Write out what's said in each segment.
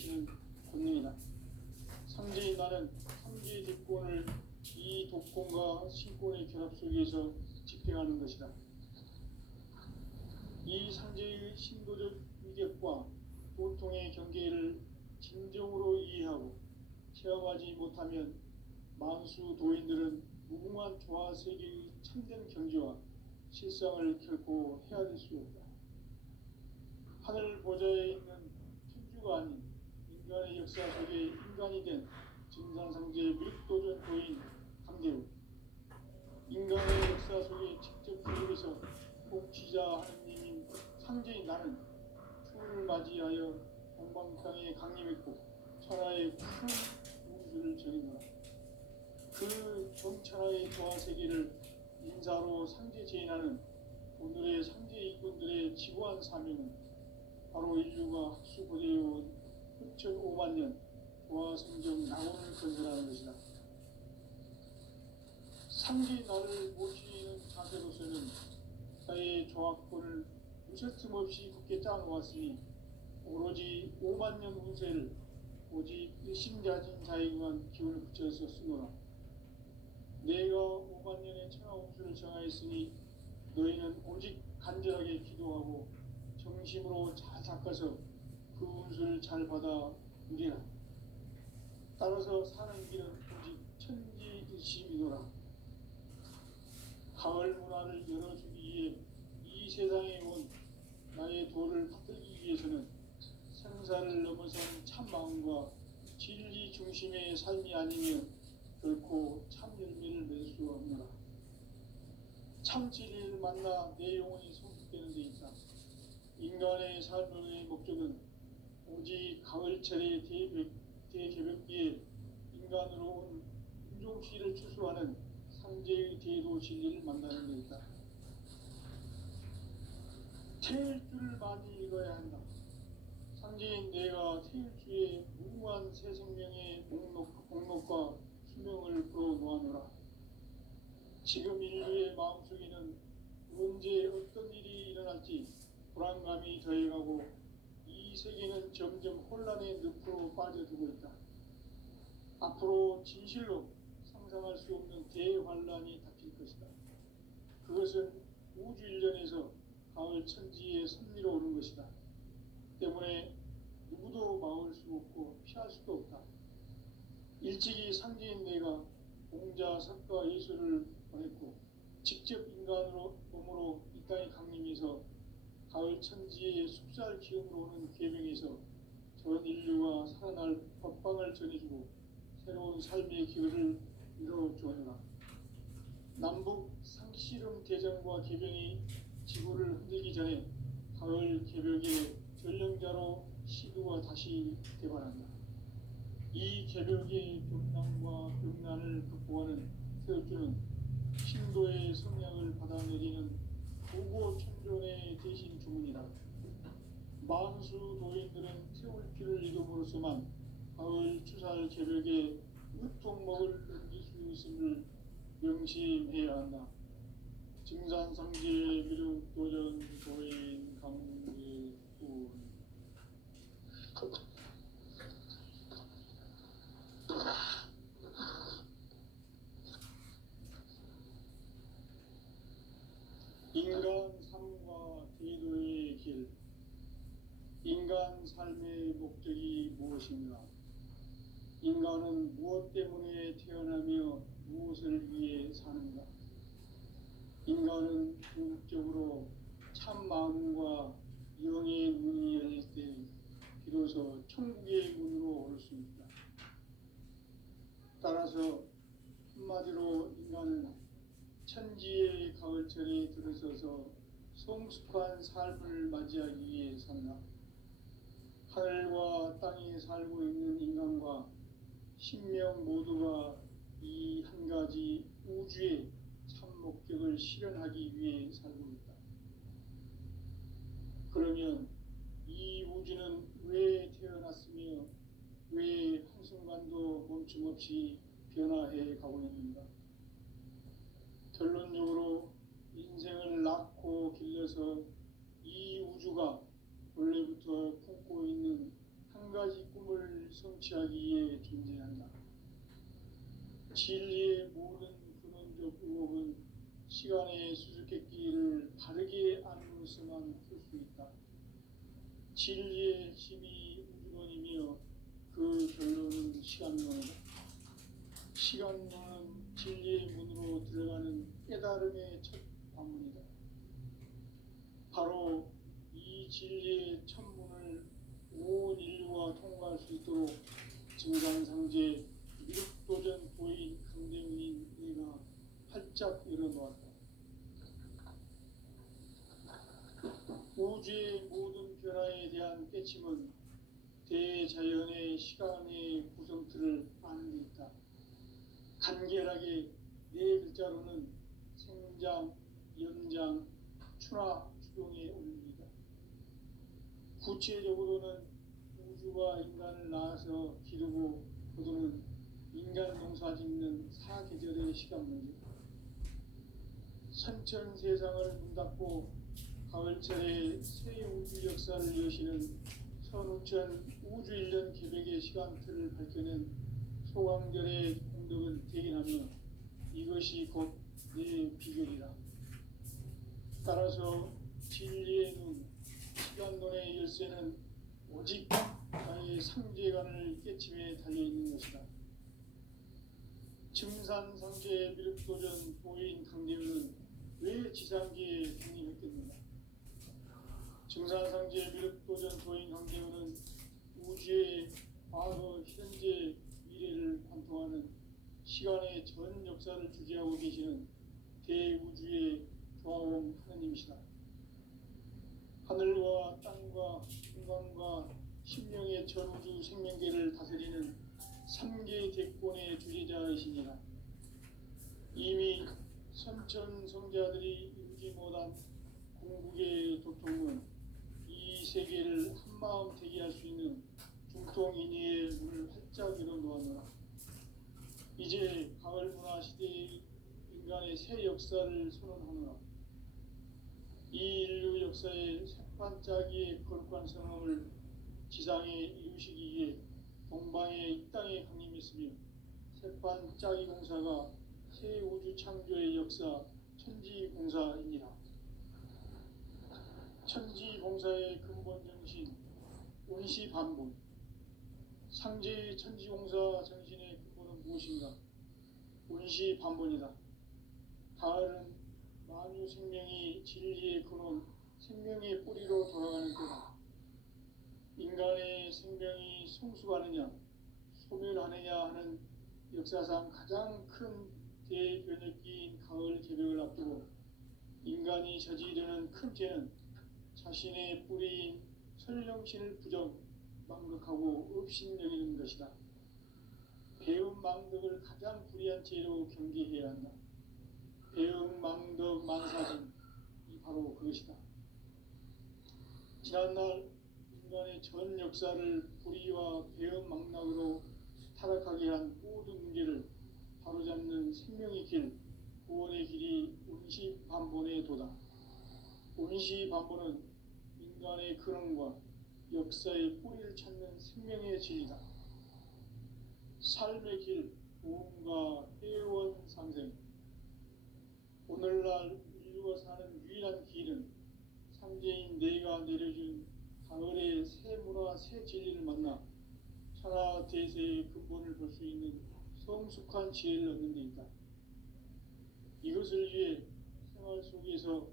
지키는 본능이다. 상제인 나는 상제 집권을 이 독권과 신권의 결합 속에서 집행하는 것이다. 이 상제의 신도적 위격과 도통의 경계를 진정으로 이해하고 체험하지 못하면 만수 도인들은 무궁한 조화 세계의 참된 경지와 실상을 결코 헤아릴 수 없다. 하늘 보좌에 있는 천주가 아닌 인간의 역사 속에 인간이 된 증산상제 미륵도전 도인 강대우, 인간의 역사 속에 직접 기록해서 복지자 하느님인 상제인 나는 추를 맞이하여 동방땅에 강림했고 천하의 푸른 우주를 정의노라. 그 정천하의 조화세계를 인사로 상제 제인하는 오늘의 상제 이꾼들의 지구한 사명은 바로 인류가 학수고대해온 흑천 5만 년 조화성경 낙원을 건설하는 것이다. 상제인 나를 모시는 자세로서는 사회의 조합권을 무쇠틈 없이 굳게 짜놓았으니 오로지 5만 년 운세를 오직 일심가진 자에게만 기운을 붙여서 쓰노라. 내가 5만 년의 천하운수를 정하였으니 너희는 오직 간절하게 기도하고 정심으로 잘 닦아서 그 운수를 잘 받아 누리라. 따라서 사는 길은 오직 천지일심이노라. 가을 문화를 열어주기 위해 이 세상에 온 나의 도를 받들기 위해서는 생사를 넘어선 참마음과 진리 중심의 삶이 아니면 결코 참 열매를 맺을 수 없노라. 참 진리를 만나 내 영혼이 성숙되는 데 있다. 인간의 삶의 목적은 오직 가을철의 대개벽기에 인간으로 온 인종시를 추수하는 상제의 대도 진리를 만나는 데 있다. 태일주를 많이 읽어야 한다. 상제인 내가 태일주의 무궁한 새 생명의 목록과 수명을 풀어놓아노라. 지금 인류의 마음속에는 언제 어떤 일이 일어날지 불안감이 더해가고 이 세계는 점점 혼란의 늪으로 빠져들고 있다. 앞으로 진실로 상상할 수 없는 대환란이 닥칠 것이다. 그것은 우주 일련에서 가을 천지의 섭리로 오는 것이다. 때문에 누구도 막을 수 없고 피할 수도 없다. 일찍이 상제인 내가 공자, 석가, 예수를 보냈고 직접 인간으로 몸으로 이 땅에 강림해서 가을 천지의 숲살 기운으로 오는 계명에서 전 인류가 살아날 법방을 전해주고 새로운 삶의 기회를 이뤄주었노라. 남북 상씨름 대전과 개병이 지구를 흔들기 전에 가을 개벽의 전령자로 시두가 다시 대발한다. 이 개벽의 벽난과 벽난을 극복하는 태엽주는 신도의 성량을 받아내리는 고고천존의 대신 주문이다. 만수 도인들은 태울피를 이름으로서만 가을 추살 개벽에 으통먹을 넘길 수 있음을 명심해야 한다. 증산상제 미륵도전 도인 강대훈. 인간 삶과 대도의 길. 인간 삶의 목적이 무엇인가? 인간은 무엇 때문에 태어나며 무엇을 위해 사는가? 인간은 궁극적으로 참 마음과 영의 문이 열릴 때 비로소 천국의 문으로 올 수 있다. 따라서 한마디로 인간은 천지의 가을철에 들어서서 성숙한 삶을 맞이하기 위해 산다. 하늘과 땅에 살고 있는 인간과 신명 모두가 이 한 가지 우주의 참 목적을 실현하기 위해 살고 있다. 그러면 이 우주는 왜 태어났으며 왜 한순간도 멈춤없이 변화해 가고 있는가? 결론적으로 인생을 낳고 길러서 이 우주가 원래부터 품고 있는 한 가지 꿈을 성취하기에 존재한다. 진리의 모든 근원적 의혹은 시간의 수수께끼를 바르게 안으로서만 풀 수 있다. 진리의 핵심이 우주론이며 그 결론은 시간론이다. 시간론은 진리의 문으로 들어가는 깨달음의 첫 관문이다. 바로 이 진리의 첫 문을 온 인류가 통과할 수 있도록 증산상제 미륵도전 보인 강대문인 내가 활짝 열어놓았다. 우주의 모든 변화에 대한 깨침은 대자연의 시간의 구성틀을 아는 데 있다. 간결하게 네 글자로는 생장, 연장, 추나 추동에 올립니다. 구체적으로는 우주가 인간을 낳아서 기르고 거두는 인간 농사 짓는 사계절의 시간 문제다. 선천 세상을 문 닫고 가을철에 새 우주 역사를 여시는 선우천 우주 1년 계획의 시간틀을 밝혀낸 소강절의 공덕을 대견하며 이것이 곧 내 비결이라. 따라서 진리의 눈, 시간론의 열쇠는 오직 나의 상제관을 깨침에 달려있는 것이다. 증산상제의 미륵도전 보인 강대문은 왜 지상계에 독립했겠는가? 증산상제의 미륵도전 보인 강대문은 우주의 과거, 현재, 미래를 관통하는 시간의 전 역사를 주재하고 계시는 대우주의 조화원 하느님이시다. 하늘과 땅과 인간과 신명의 전우주 생명계를 다스리는 3개 대권의 주재자이시니라. 이미 선천 성자들이 이루지 못한 궁극의 도통은 이 세계를 한마음 되게 할 수 있는 중통인의의 문을 활짝 열어놓았노라. 이제 가을 문화 시대의 인간의 새 역사를 선언하노라. 이 인류 역사의 새반짝이의 거룩한 선언을 지상에 이루시기 위해 동방의 이 땅에 강림했으며 새반짝이 공사가 새 우주 창조의 역사 천지공사이니라. 천지공사의 근본 정신 운시반본. 상제의 천지공사 정신의 근본은 무엇인가? 운시반본이다. 가을은 만유 생명이 진리의 근원, 생명의 뿌리로 돌아가는 때다. 인간의 생명이 성숙하느냐, 소멸하느냐 하는 역사상 가장 큰 대변혁기인 가을 개벽을 앞두고 인간이 저지르는 큰 죄는 자신의 뿌리인 설령신을 부정, 망극하고 업신여기는 것이다. 배움 망덕을 가장 불의한 죄로 경계해야 한다. 배움 망덕 만사진, 이 바로 그것이다. 지난날 인간의 전 역사를 불의와 배움 망락으로 타락하게 한 모든 문제를 바로잡는 생명의 길, 구원의 길이 운시반본의 도다. 운시반본은 인간의 근원과 역사의 뿌리를 찾는 생명의 진리다. 삶의 길, 부흥과 회원 상생. 오늘날 인류가 사는 유일한 길은 상제인 내가 내려준 가을의 새 문화, 새 진리를 만나 천하 대세의 근본을 볼 수 있는 성숙한 지혜를 얻는 데 있다. 이것을 위해 생활 속에서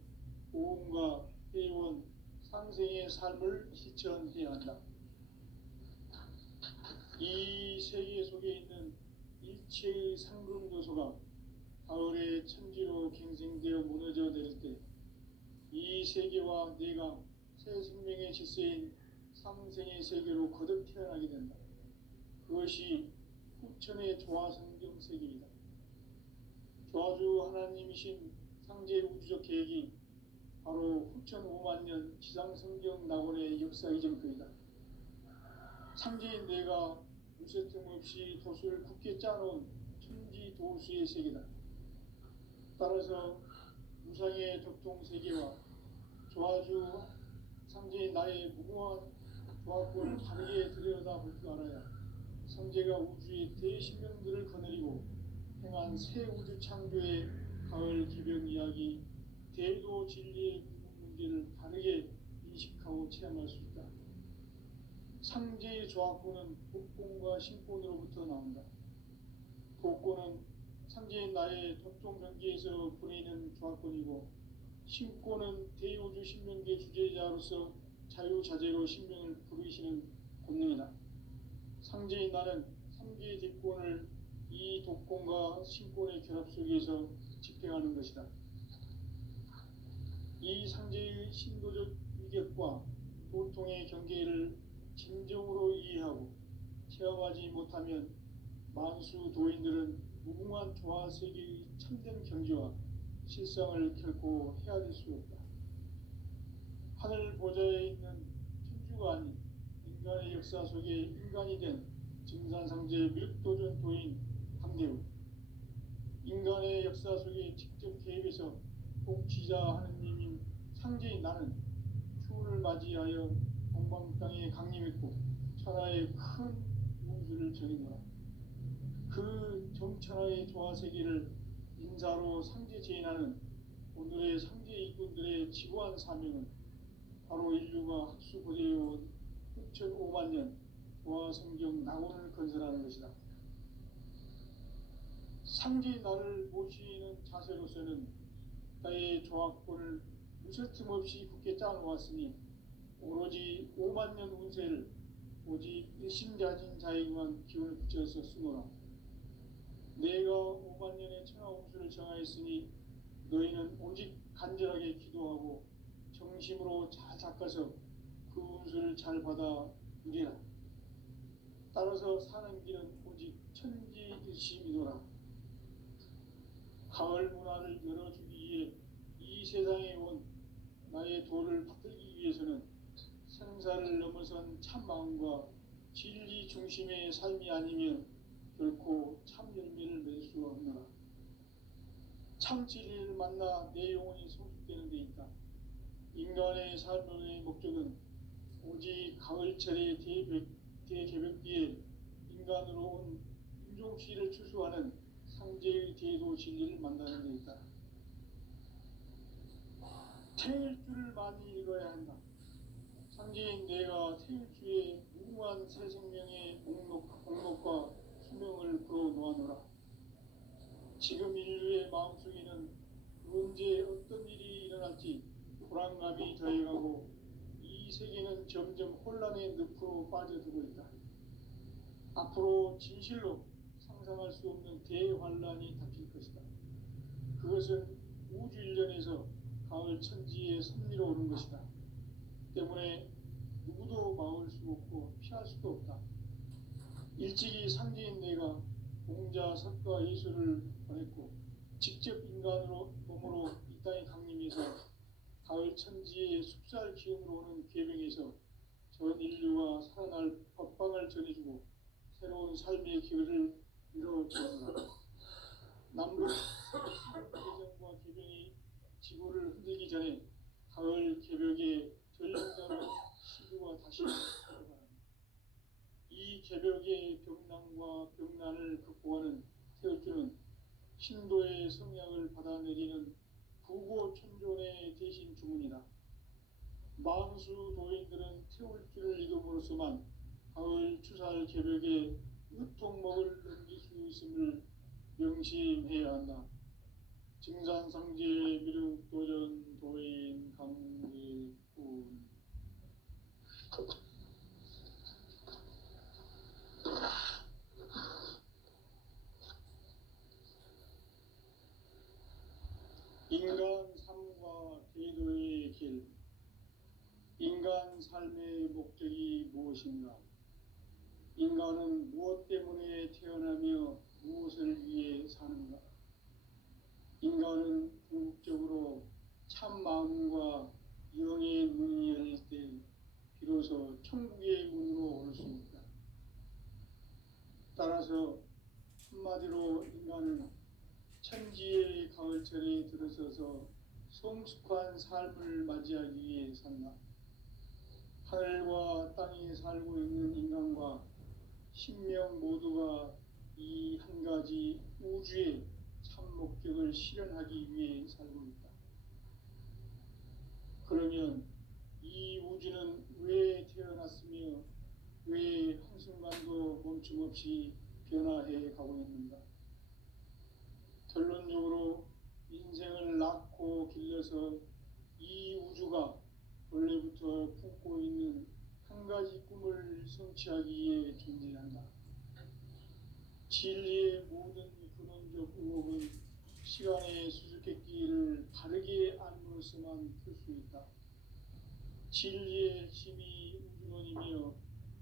보험과 회원, 상생의 삶을 실천해야 한다. 이 세계 속에 있는 일체의 상금 요소가 가을의 천지로 갱생되어 무너져 내릴 때 이 세계와 내가 새 생명의 질서인 상생의 세계로 거듭 태어나게 된다. 그것이 후천의 조화성경 세계이다. 조화주 하나님이신 상제 우주적 계획이 바로 후천 5만 년 지상성경 낙원의 역사 이전거이다. 상제인 내가 무쇠 틈 없이 도수를 굳게 짜놓은 천지 도수의 세계다. 따라서 무상의 적통 세계와 조화주 상제인 나의 무궁한 조화권을 다르게 들여다볼 줄 알아야 상제가 우주의 대신명들을 거느리고 행한 새 우주 창조의 가을 기병 이야기, 대도 진리의 문제를 바르게 인식하고 체험할 수 있다. 상제의 조합구는 독본과 신본으로부터 나온다. 독본은 상제의 나의 독종 경계에서 보내는 조합권이고, 신권은 대우주 신명계 주제자로서 자유자재로 신명을 부르시는 권능이다. 상제의 나는 삼계의 뒷권을 이 독권과 신권의 결합 속에서 집행하는 것이다. 이 상제의 신도적 위격과 도통의 경계를 진정으로 이해하고 체험하지 못하면 만수 도인들은 무궁한 조화세계의 참된 경지와 실상을 결코 헤아릴 수 없다. 하늘 보좌에 있는 천주가 아닌 인간의 역사 속에 인간이 된 증산상제 밀도전 도인 강대우, 인간의 역사 속에 직접 개입해서 복지자 하느님인 상제인 나는 추운을 맞이하여 동방 땅에 강림했고 천하의 큰 우주를 정의노라. 그 정천하의 조화세계를 인사로 상제 제인하는 오늘의 상제 이꾼들의 지구한 사명은 바로 인류가 학수고대해온 6,500만 년 조화성경 낙원을 건설하는 것이다. 상제의 나를 모시는 자세로서는 나의 조합권을 무슨 틈없이 굳게 짜놓았으니 오로지 5만 년 운세를 오직 일심자진 자에게만 기운을 붙여서 쓰노라. 내가 5만 년의 천하홍수를 정하였으니 너희는 오직 간절하게 기도하고 정심으로 잘 닦아서 그 운수를 잘 받아 누리라. 따라서 사는 길은 오직 천지일심이노라. 가을 문화를 열어주기 위해 이 세상에 온 나의 도를 받들기 위해서는 생사를 넘어선 참마음과 진리 중심의 삶이 아니면 결코 참 열매를 맺을 수가 없노라. 참 진리를 만나 내 영혼이 성숙되는 데 있다. 인간의 삶의 목적은 오직 가을철의 대개벽기에 인간으로 온 인종시를 추수하는 상제의 대도 진리를 만나는 데 있다. 태일주를 많이 읽어야 한다. 상제인 내가 태일주의 무궁한 새 생명의 목록과 수명을 풀어놓아노라. 지금 인류의 마음속에는 언제 어떤 일이 일어날지 불안감이 더해가고 이 세계는 점점 혼란의 늪으로 빠져들고 있다. 앞으로 진실로 상상할 수 없는 대환란이 닥칠 것이다. 그것은 우주 일련에서 가을 천지의 섭리로 오는 것이다. 때문에 누구도 막을 수 없고 피할 수도 없다. 일찍이 상제인 내가 공자, 석가, 예수를 보냈고 직접 인간으로 몸으로 이 땅에 강림해서 가을 천지의 숲살 기운으로 오는 계명에서 전 인류가 살아날 법방을 전해주고 새로운 삶의 기회를 이뤄주노라. 남북 개정과 개병이 지구를 흔들기 전에 가을 개벽의 전령자로 시구가 다시 들어가는 이 개벽의 병난과 병난을 극복하는 태울주는 신도의 성약을 받아내리는 부고천존의 대신 주문이다. 만수 도인들은 태울주를 읽음으로써만 가을 추살 개벽의 으통목을 넘길 수 있음을 명심해야 한다. 증산상제 미륵도전 도인 강제군. 인간 삶과 대도의 길. 인간 삶의 목적이 무엇인가? 인간은 무엇 때문에 태어나며 무엇을 위해 사는가? 인간은 궁극적으로 참 마음과 영의 문이 열릴 때 비로소 천국의 문으로 올 수 있다. 따라서 한마디로 인간은 천지의 가을철에 들어서서 성숙한 삶을 맞이하기 위해 산다. 하늘과 땅에 살고 있는 인간과 신명 모두가 이 한 가지 우주의 참 목적을 실현하기 위해 살고 있다. 그러면 이 우주는 왜 태어났으며 왜 한순간도 멈춤 없이 변화해 가고 있는가? 결론적으로 인생을 낳고 길러서 이 우주가 원래부터 품고 있는 한 가지 꿈을 성취하기 위해 존재한다. 진리의 모든 근원적 의혹은 시간의 수수께끼를 바르게 알므로서만 풀 수 있다. 진리의 힘이 우주론이며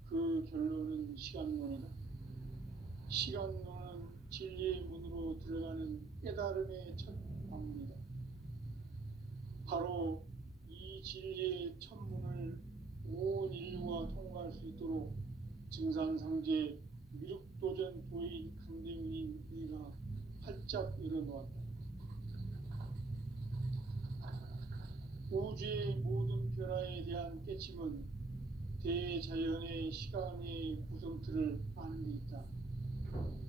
그 결론은 시간론이다. 시간론은 진리의 문으로 들어가는 깨달음의 첫 방문이다. 바로 이 진리의 첫 문을 온 인류가 통과할 수 있도록 증산상제 미륵도전 도인 강대문인 네가 활짝 열어놓았다. 우주의 모든 변화에 대한 깨침은 대자연의 시간의 구성틀을 아는 데 있다.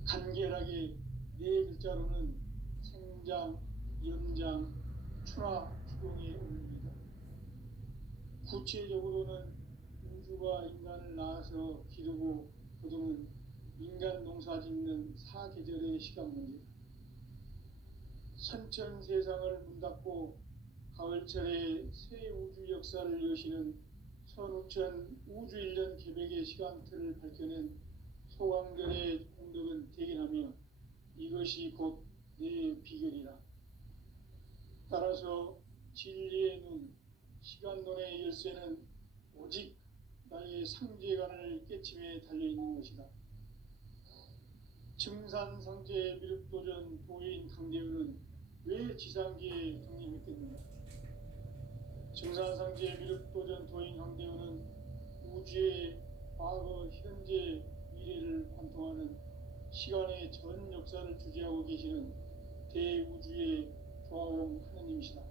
간결하게 네 글자로는 생장, 연장, 추나 추동의 원리이다. 구체적으로는 우주가 인간을 낳아서 기르고 거두는 인간 농사 짓는 사계절의 시간 문제다. 선천 세상을 문 닫고 가을철에 새 우주 역사를 여시는 선우천 우주 1년 계백의 시간틀을 밝혀낸 소강들의 공덕은 대견하며 이것이 곧 내 비결이라. 따라서 진리의 눈, 시간론의 열쇠는 오직 나의 상제관을 깨침에 달려있는 것이다. 증산상제 미륵도전 도인 강대우는 왜 지상계에 독립했겠는가? 증산상제 미륵도전 도인 강대우는 우주의 과거, 현재, 미래를 관통하는 시간의 전 역사를 주재하고 계시는 대우주의 조화원 하느님이시다.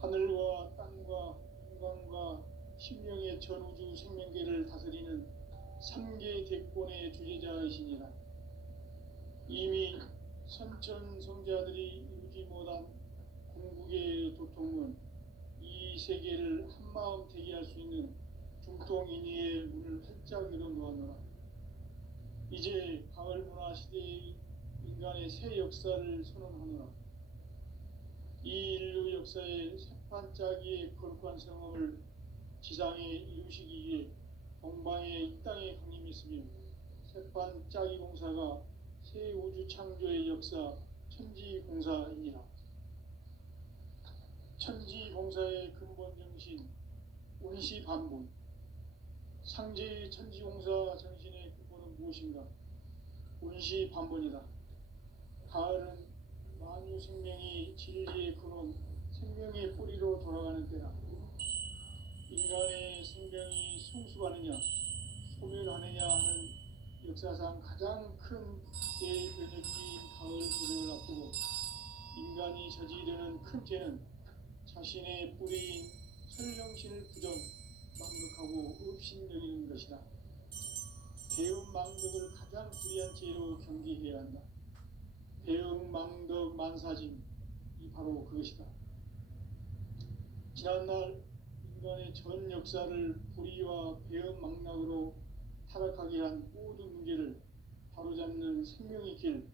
하늘과 땅과 인간과 신명의 전우주 생명계를 다스리는 3개 대권의 주재자이시니라. 이미 선천 성자들이 이루지 못한 궁극의 도통은 이 세계를 한마음 되게 할 수 있는 중통인의의 문을 활짝 열어놓았노라. 이제 가을 문화 시대의 인간의 새 역사를 선언하노라. 이 인류 역사의 새판짜기의 거룩한 성험을 지상에 이루시기 위해 동방에 이 땅에 강림했으며 새판짜기 공사가 새 우주 창조의 역사 천지공사이니라. 천지공사의 근본 정신 운시반본. 상제의 천지공사 정신의 근본은 무엇인가? 운시반본이다. 가을은 만유 생명이 진리의 근원, 생명의 뿌리로 돌아가는 때다. 인간의 생명이 성숙하느냐, 소멸하느냐 하는 역사상 가장 큰 대변혁기인 가을 기름을 앞두고 인간이 저지르는 큰 죄는 자신의 뿌리인 설령신을 부정, 망극하고 업신여기는 것이다. 배움 망덕을 가장 불의한 죄로 경계해야 한다. 배움 망덕 만사짐이 바로 그것이다. 지난날 인간의 전 역사를 불의와 배움 망락으로 타락하게 한 모든 문제를 바로잡는 생명의 길,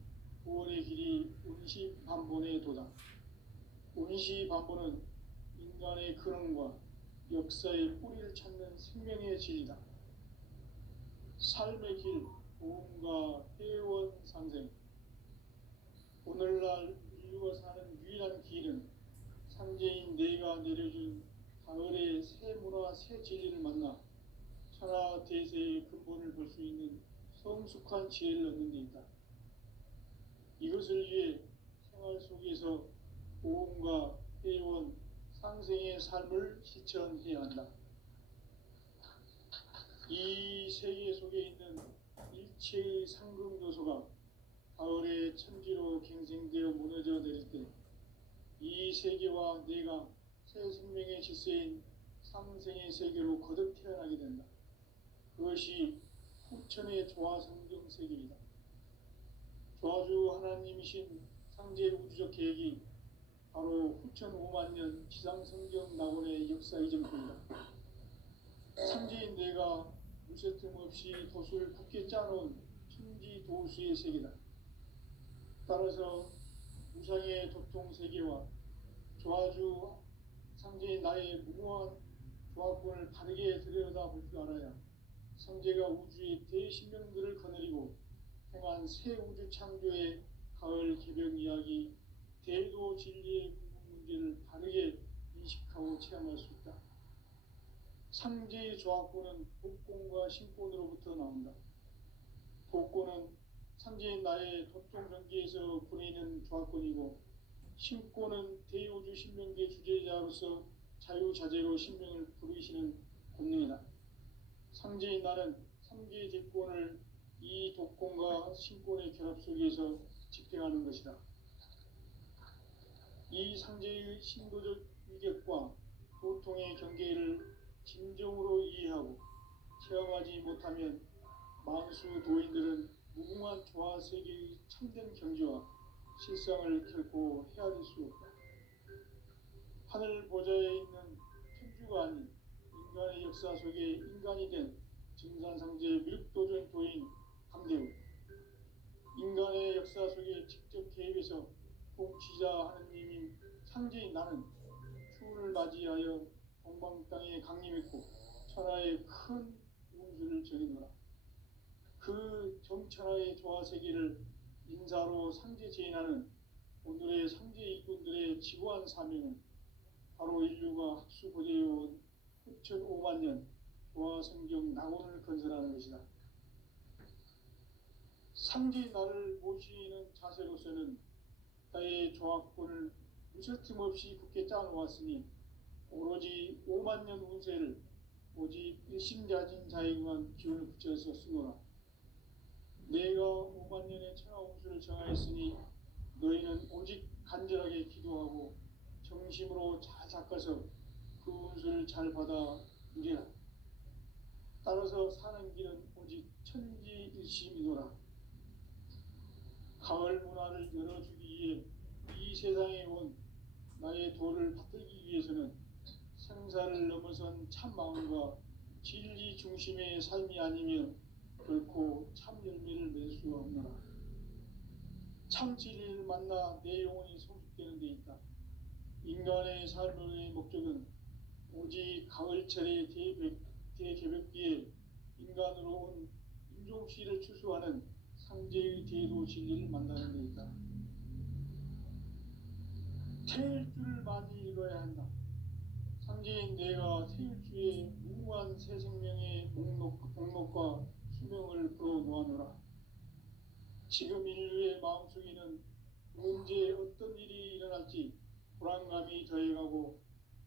구원의 길이 운시반본의 도다. 운시반본은 인간의 근원과 역사의 뿌리를 찾는 생명의 진리다. 삶의 길, 보험과 회원 상생. 오늘날 인류가 사는 유일한 길은 상제인 내가 내려준 가을의 새 문화, 새 진리를 만나 천하 대세의 근본을 볼 수 있는 성숙한 지혜를 얻는 데 있다. 이것을 위해 생활 속에서 보험과 회원, 상생의 삶을 실천해야 한다. 이 세계 속에 있는 일체의 상급 요소가 가을의 천지로 갱생되어 무너져 내릴 때 이 세계와 내가 새 생명의 질서인 상생의 세계로 거듭 태어나게 된다. 그것이 후천의 조화성경 세계이다. 조화주 하나님이신 상제 우주적 계획이 바로 후천 5만 년 지상성경 낙원의 역사 이전입니다. 상제인 내가 무쇠틈 없이 돛을 굳게 짜놓은 천지 도수의 세계다. 따라서 우상의 도통 세계와 조화주 상제인 나의 무모한 조화권을 바르게 들여다볼 줄 알아야 상제가 우주의 대신명들을 거느리고 행한 새 우주 창조의 가을 개벽 이야기, 대도 진리의 궁극 문제를 바르게 인식하고 체험할 수 있다. 상제의 조화권은 복권과 신권으로부터 나온다. 복권은 상제인 나의 도통 경계에서 보내는 조화권이고, 신권은 대우주 신명계 주제자로서 자유자재로 신명을 부르시는 권능이다. 상제인 나는 3개의 대권을 이 독권과 신권의 결합 속에서 집행하는 것이다. 이 상제의 신도적 위격과 도통의 경계를 진정으로 이해하고 체험하지 못하면 만수 도인들은 무궁한 조화 세계의 참된 경지와 실상을 결코 헤아릴 수 없다. 하늘 보좌에 있는 천주가 아닌 인간의 역사 속에 인간이 된 증산상제 미륵도전 도인 강대우, 인간의 역사 속에 직접 개입해서 통치자 하느님인 상제인 나는 추운을 맞이하여 동방 땅에 강림했고 천하의 큰 운수를 정해노라. 그 정천하의 조화 세계를 인사로 상제 제인하는 오늘의 상제 일꾼들의 지고한 사명은 바로 인류가 학수 고대해온 후천 5만 년 조화 성경 낙원을 건설하는 것이다. 상제인 나를 모시는 자세로서는 나의 조화권을 무쇠틈 없이 굳게 짜놓았으니 오로지 5만 년 운세를 오직 일심자진 자에게만 기운을 붙여서 쓰노라. 내가 5만 년의 천하 운수를 정하였으니 너희는 오직 간절하게 기도하고 정심으로 잘 닦아서 그 운수를 잘 받아 누리라. 따라서 사는 길은 오직 천지일심이노라. 가을 문화를 열어주기 위해 이 세상에 온 나의 도를 받들기 위해서는 생사를 넘어선 참 마음과 진리 중심의 삶이 아니면 결코 참 열매를 맺을 수가 없노라. 참 진리를 만나 내 영혼이 성숙되는 데 있다. 인간의 삶의 목적은 오직 가을철의 대개벽기에 인간으로 온 인종씨를 추수하는 상제의 대도 진리를 만나는 데 있다. 태일주를 많이 읽어야 한다. 상제인 내가 태일주의 무궁한 새 생명의 목록과 수명을 풀어놓아노라. 지금 인류의 마음속에는 언제 어떤 일이 일어날지 불안감이 더해가고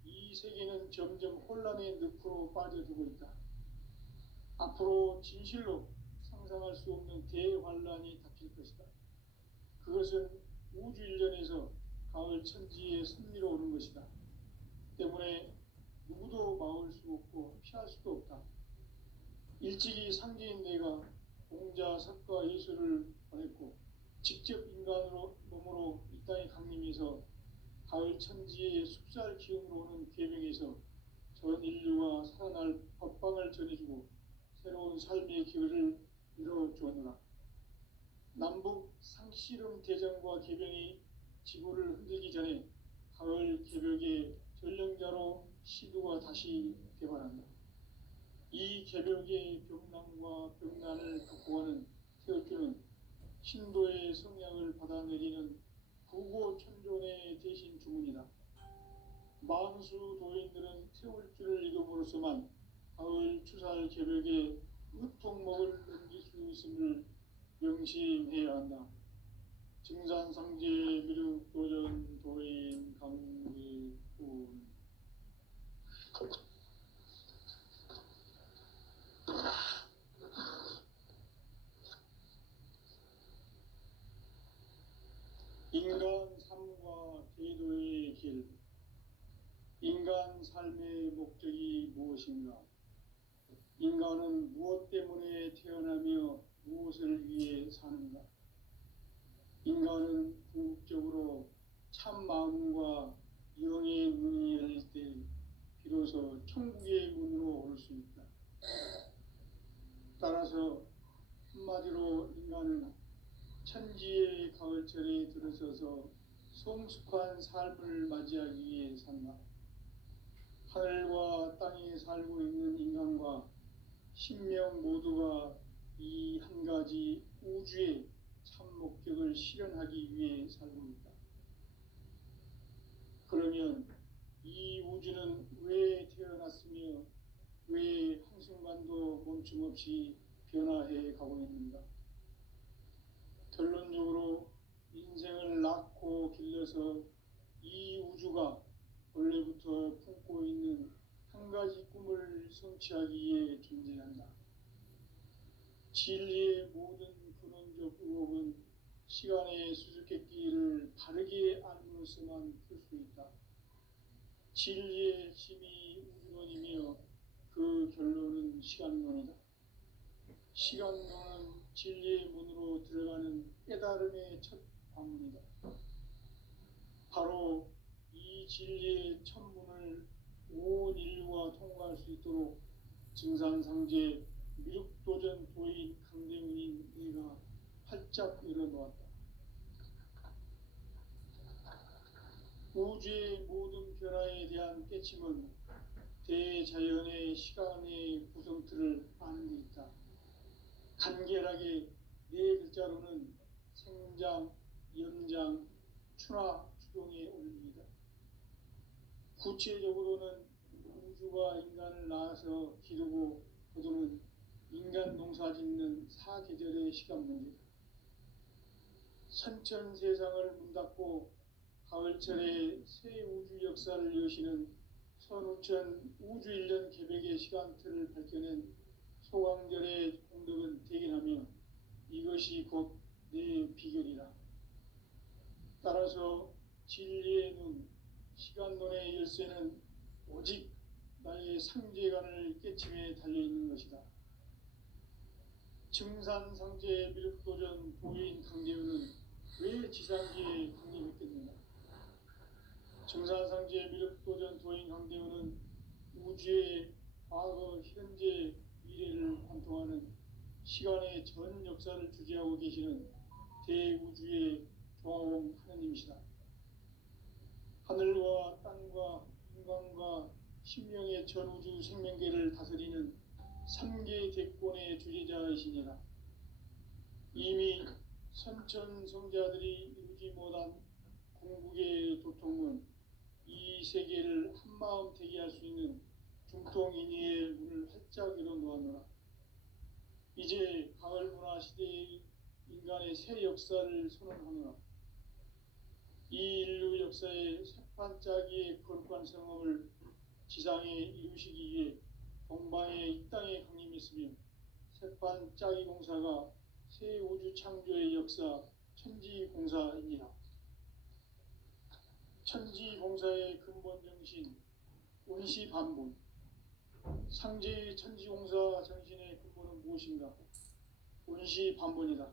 이 세계는 점점 혼란의 늪으로 빠져들고 있다. 앞으로 진실로 상상할 수 없는 대환란이 닥칠 것이다. 그것은 우주 일련에서 가을 천지에 승리로 오는 것이다. 때문에 누구도 막을 수 없고 피할 수도 없다. 일찍이 상제인 내가 공자, 석가, 예수를 보냈고 직접 인간으로 몸으로 이 땅에 강림해서 가을 천지의 숲살 기운으로 오는 계명에서 전 인류가 살아날 법방을 전해주고 새로운 삶의 기회를 이뤄주었노라. 남북 상씨름 대전과 개병이 지구를 흔들기 전에 가을 개벽의 전령자로 시도가 다시 개발한다. 이 개벽의 병남과 병난을 극복하는 태울주는 신도의 성향을 받아내리는 부고천존의 대신 주문이다. 만수 도인들은 태울주를 읽음으로써만 가을 추살 개벽에 으통목을 넘길 수 있음을 명심해야 한다. 증산상제 미륵도전 도인 강기훈. 인간 삶과 대도의 길. 인간 삶의 목적이 무엇인가? 인간은 무엇 때문에 태어나며 인간은 궁극적으로 참 마음과 영의 문이 열릴 때 비로소 천국의 문으로 올 수 있다. 따라서 한마디로 인간은 천지의 가을철에 들어서서 성숙한 삶을 맞이하기 위해 산다. 하늘과 땅에 살고 있는 인간과 신명 모두가 이 한 가지 우주의 참 목적을 실현하기 위해 살고 있다. 그러면 이 우주는 왜 태어났으며 왜 한순간도 멈춤없이 변화해 가고 있는가? 결론적으로 인생을 낳고 길러서 이 우주가 원래부터 품고 있는 한 가지 꿈을 성취하기 위해 존재한다. 진리의 모든 근원적 의혹은 시간의 수수께끼를 바르게 알므로써만 풀 수 있다. 진리의 핵심이 우주론이며 그 결론은 시간론이다. 시간론은 진리의 문으로 들어가는 깨달음의 첫 방문이다. 바로 이 진리의 첫 문을 온 인류가 통과할 수 있도록 증산상제 미륵도전 도인 강대문인 내가 활짝 열어놓았다. 우주의 모든 변화에 대한 깨침은 대자연의 시간의 구성틀을 아는 데 있다. 간결하게 네 글자로는 생장, 연장, 추나 추동의 원리이다. 구체적으로는 우주가 인간을 낳아서 기르고 거두는 인간 농사 짓는 사계절의 시간 문제다. 선천 세상을 문 닫고 가을철에 새 우주 역사를 여시는 선우천 우주 1년 계백의 시간틀을 밝혀낸 소강절의 공덕은 대견하며 이것이 곧 내 비결이라. 따라서 진리의 눈, 시간론의 열쇠는 오직 나의 상제관을 깨침에 달려있는 것이다. 증산상제 미륵도전 도인 강대우는 왜 지상계에 강림했겠는가? 증산상제 미륵도전 도인 강대우는 우주의 과거, 현재, 미래를 관통하는 시간의 전 역사를 주재하고 계시는 대우주의 조화원 하느님이시다. 하늘과 땅과 인간과 신명의 전우주 생명계를 다스리는 3계 대권의 주재자이시니라. 이미 선천성자들이 이루지 못한 궁극의 도통은 이 세계를 한마음 되게 할 수 있는 중통인의의 문을 활짝 열어놓았노라. 이제 가을 문화 시대의 인간의 새 역사를 선언하노라. 이 인류 역사의 새반짝이의 거룩한 성험을 지상에 이루시기 위해 동방의 이 땅에 강림했으며 새반짝이 공사가 새 우주 창조의 역사 천지공사이니라. 천지공사의 근본 정신 운시반본. 상제의 천지공사 정신의 근본은 무엇인가? 운시반본이다.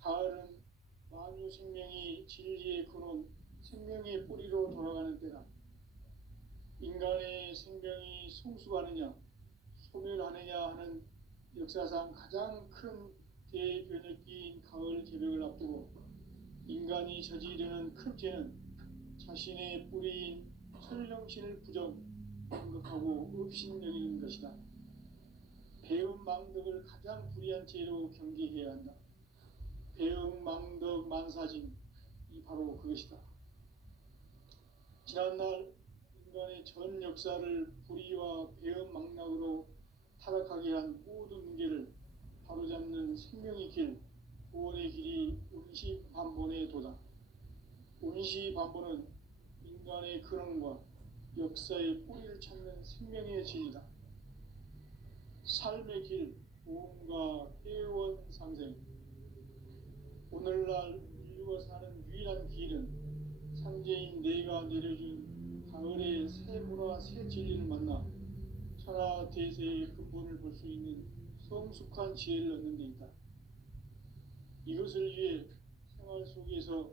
가을은 만유 생명이 진리의 근원, 생명의 뿌리로 돌아가는 때다. 인간의 생명이 성숙하느냐, 소멸하느냐 하는 역사상 가장 큰 대변혁기인 가을 개벽을 앞두고 인간이 저지르는 큰 죄는 자신의 뿌리인 설령신을 공격하고 업신여기는 것이다. 배은망덕을 가장 불의한 죄로 경계해야 한다. 배은망덕 만사징, 이 바로 그것이다. 지난날 인간의 전 역사를 불의와 배은망락으로 타락하게 한 모든 문제를 바로잡는 생명의 길, 구원의 길이 운시반본의 도다. 운시반본은 인간의 근원과 역사의 뿌리를 찾는 생명의 진이다. 삶의 길, 보험과 회원 상생. 오늘날 인류가 사는 유일한 길은 상제인 내가 내려준 가을의 새 문화, 새 진리를 만나 천하 대세의 근본을 볼 수 있는 성숙한 지혜를 얻는 데 있다. 이것을 위해 생활 속에서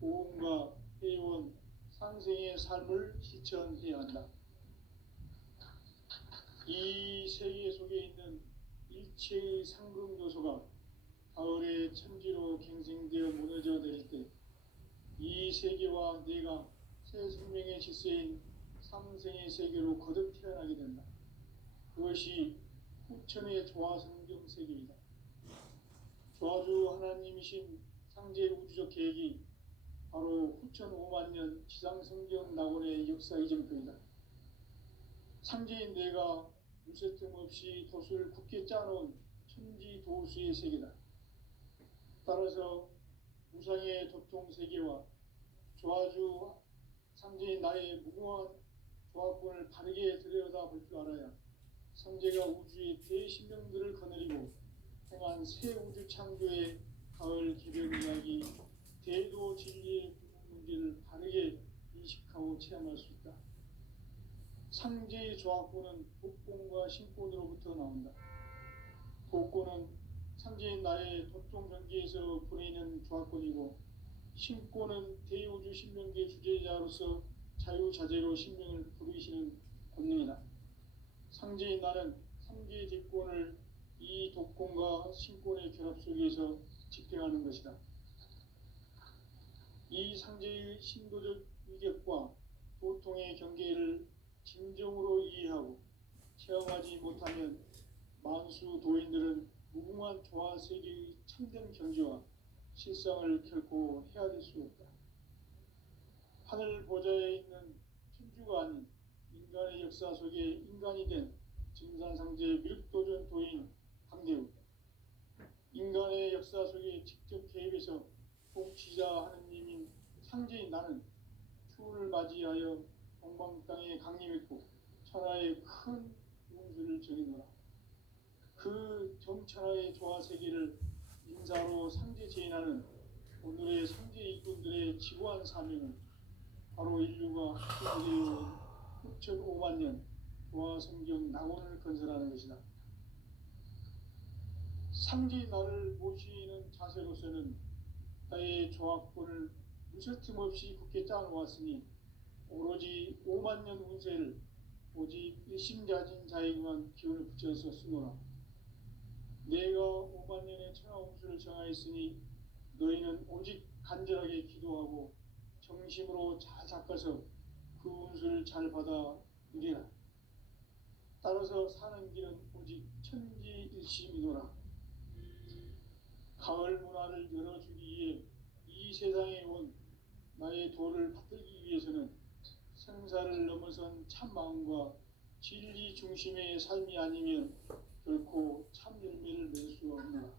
고음과 해온 상생의 삶을 실천해야 한다. 이 세계 속에 있는 일체의 상급 요소가 가을의 천지로 갱생되어 무너져 내릴 때 이 세계와 내가 새 생명의 질서인 삼생의 세계로 거듭 태어나게 된다. 그것이 후천의 조화성경 세계이다. 조화주 하나님이신 상제 우주적 계획이 바로 후천 5만 년 지상성경 낙원의 역사 이정표이다. 상제인 내가 무쇠틈 없이 돛을 굳게 짜놓은 천지 도수의 세계다. 따라서 무상의 도통 세계와 조화주 상제인 나의 무궁한 조합권을 바르게 들여다볼 줄 알아야 상제가 우주의 대신령들을 거느리고 행한 새 우주 창조의 가을 개변 이야기 대도 진리의 문제를 바르게 인식하고 체험할 수 있다. 상제의 조합권은 복권과 신권으로부터 나온다. 복권은 상제인 나의 도통 경계에서 보내는 조합권이고, 신권은 대우주 신명계 주제자로서 자유자재로 신명을 부르시는 권능이다. 상제인 나는 상제의 대권을 이 독권과 신권의 결합 속에서 집행하는 것이다. 이 상제의 신도적 위격과 도통의 경계를 진정으로 이해하고 체험하지 못하면 만수 도인들은 무궁한 조화 세계의 참된 경지와 실상을 결코 헤아릴 수 없다. 하늘 보좌에 있는 천주가 아닌 인간의 역사 속에 인간이 된 증산상제 밀도전 도인 강대우, 인간의 역사 속에 직접 개입해서 통치자 하느님인 상제인 나는 추운을 맞이하여 동방 땅에 강림했고 천하의 큰 운수를 정해노라. 그 정천하의 조화 세계를 인사로 상제 제인하는 오늘의 상제 일꾼들의 지구한 사명은 바로 인류가 기도해온 후천 5만 년 조화 성경 낙원을 건설하는 것이다. 상제인 나를 모시는 자세로서는 나의 조합권을 무쇠틈 없이 굳게 짜놓았으니 오로지 5만 년 운세를 오직 일심자진 자에게만 기운을 붙여서 쓰노라. 내가 5만 년의 천하 운수를 정하였으니 너희는 오직 간절하게 기도하고 정심으로 잘 닦아서 그 운수를 잘 받아 누리라. 따라서 사는 길은 오직 천지일심이노라. 가을 문화를 열어주기 위해 이 세상에 온 나의 도를 받들기 위해서는 생사를 넘어선 참 마음과 진리 중심의 삶이 아니면 결코 참 열매를 맺을 수 없노라.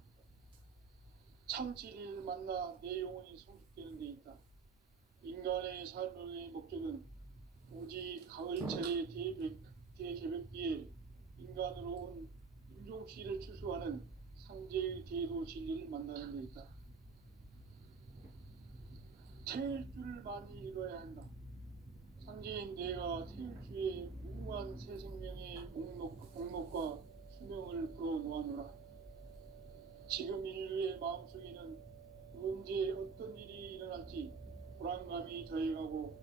참 진리를 만나 내 영혼이 성숙되는 데 있다. 인간의 삶의 목적은 오직 가을철의 대개벽기에 인간으로 온 인종씨를 추수하는 상제의 대도 진리를 만나는 데 있다. 태일주를 많이 읽어야 한다. 상제인 내가 태일주의 무궁한 새 생명의 목록과 수명을 풀어놓아노라. 지금 인류의 마음속에는 언제 어떤 일이 일어날지 불안감이 더해가고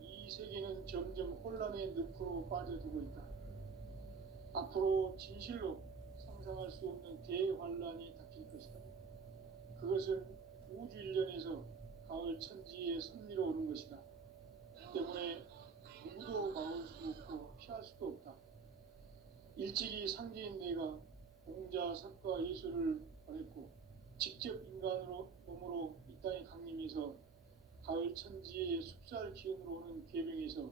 이 세계는 점점 혼란의 늪으로 빠져들고 있다. 앞으로 진실로 상상할 수 없는 대환란이 닥칠 것이다. 그것은 우주 일련에서 가을 천지에 선미로 오는 것이다. 때문에 누구도 막을 수 없고 피할 수도 없다. 일찍이 상제인 내가 공자, 석가, 예수를 보냈고 직접 인간으로 몸으로 이 땅에 강림해서 가을 천지의 숲살 기운으로 오는 계명에서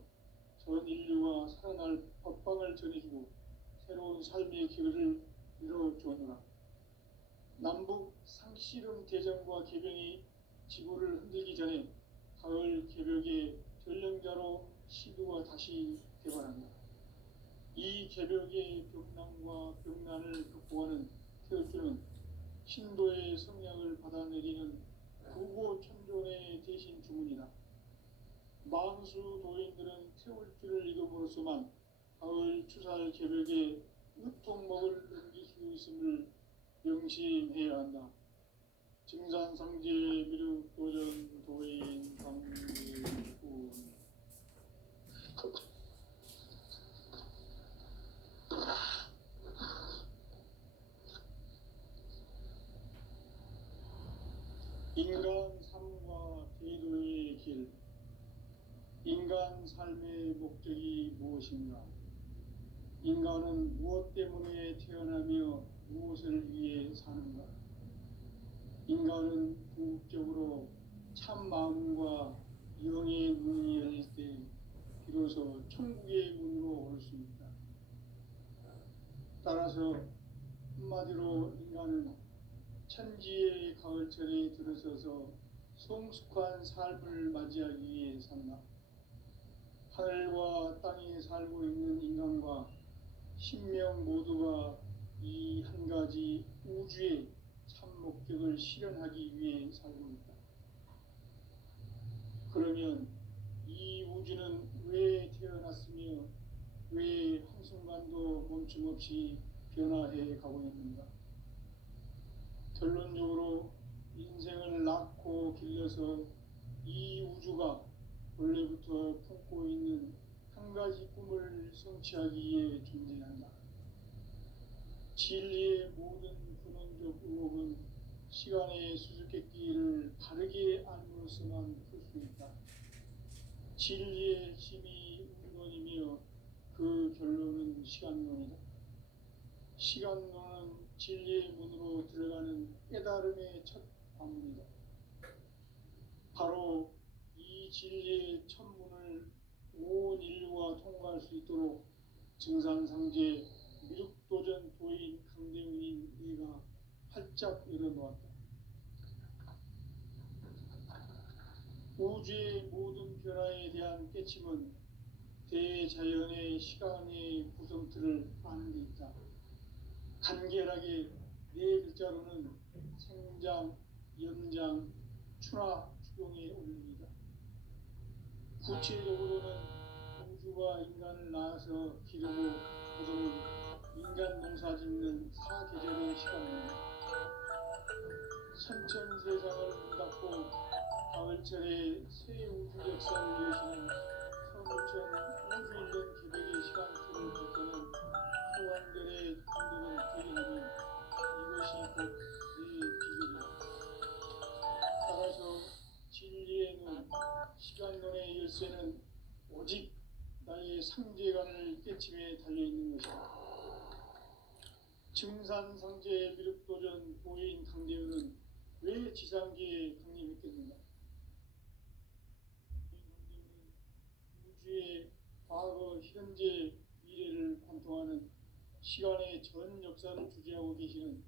전 인류가 살아날 법방을 전해주고 새로운 삶의 길을 이뤄주었노라. 남북 상씨름 대전과 개병이 지구를 흔들기 전에 가을 개벽의 전령자로 시도가 다시 개발한다. 이 개벽의 벽난과 벽난을 극복하는 태울주는 신도의 성량을 받아내리는 구고천존의 대신 주문이다. 만수 도인들은 태울주를 읽음으로써만 가을 추살 개벽의 으통목을 넘길 수 있음을 명심해야 한다. 증산상제 미륵도전 도인 강대훈. 인간 삶과 제도의 길. 인간 삶의 목적이 무엇인가? 인간은 무엇 때문에 태어나며 무엇을 위해 사는가? 인간은 궁극적으로 참 마음과 영의 문이 열릴 때 비로소 천국의 문으로 올 수 있다. 따라서 한마디로 인간은 천지의 가을철에 들어서서 성숙한 삶을 맞이하기 위해 산다. 하늘과 땅에 살고 있는 인간과 신명 모두가 이 한 가지 우주의 참 목적을 실현하기 위해 살고 있다. 그러면 이 우주는 왜 태어났으며 왜 한순간도 멈춤없이 변화해 가고 있는가? 결론적으로 인생을 낳고 길러서 이 우주가 원래부터 품고 있는 한 가지 꿈을 성취하기 위해 존재한다. 진리의 모든 근원적 의혹은 시간의 수수께끼를 바르게 알므로서만 풀 수 있다. 진리의 핵심이 우주론이며 그 결론은 시간론이다. 시간론은 진리의 문으로 들어가는 깨달음의 첫 관문이다. 바로 이 진리의 첫 문을 온 인류가 통과할 수 있도록 증산상제 미륵도전 도인 강대훈인 내가 활짝 열어놓았다. 우주의 모든 변화에 대한 깨침은 대자연의 시간의 구성틀을 아는 데 있다. 간결하게 네 글자로는 생장, 연장, 추나 추동에 올립니다. 구체적으로는 우주가 인간을 낳아서 기르고 거두는 인간 농사 짓는 사계절의 시간입니다. 선천세상을 문닫고 가을철에 새 우주 역사를 여시는 서부천 우주일론 개벽의 시간틀을 볼 때는 소환들의 감동을 발견하면 이것이 곧 내 비결이다. 따라서 진리의 눈, 시간론의 열쇠는 오직 나의 상제관을 깨침에 달려있는 것이다. 증산상제 미륵도전 도인 강대훈은 왜 지상계에 강림했겠는가? 강대훈은 우주의 과거, 현재, 미래를 관통하는 시간의 전 역사를 주재하고 계시는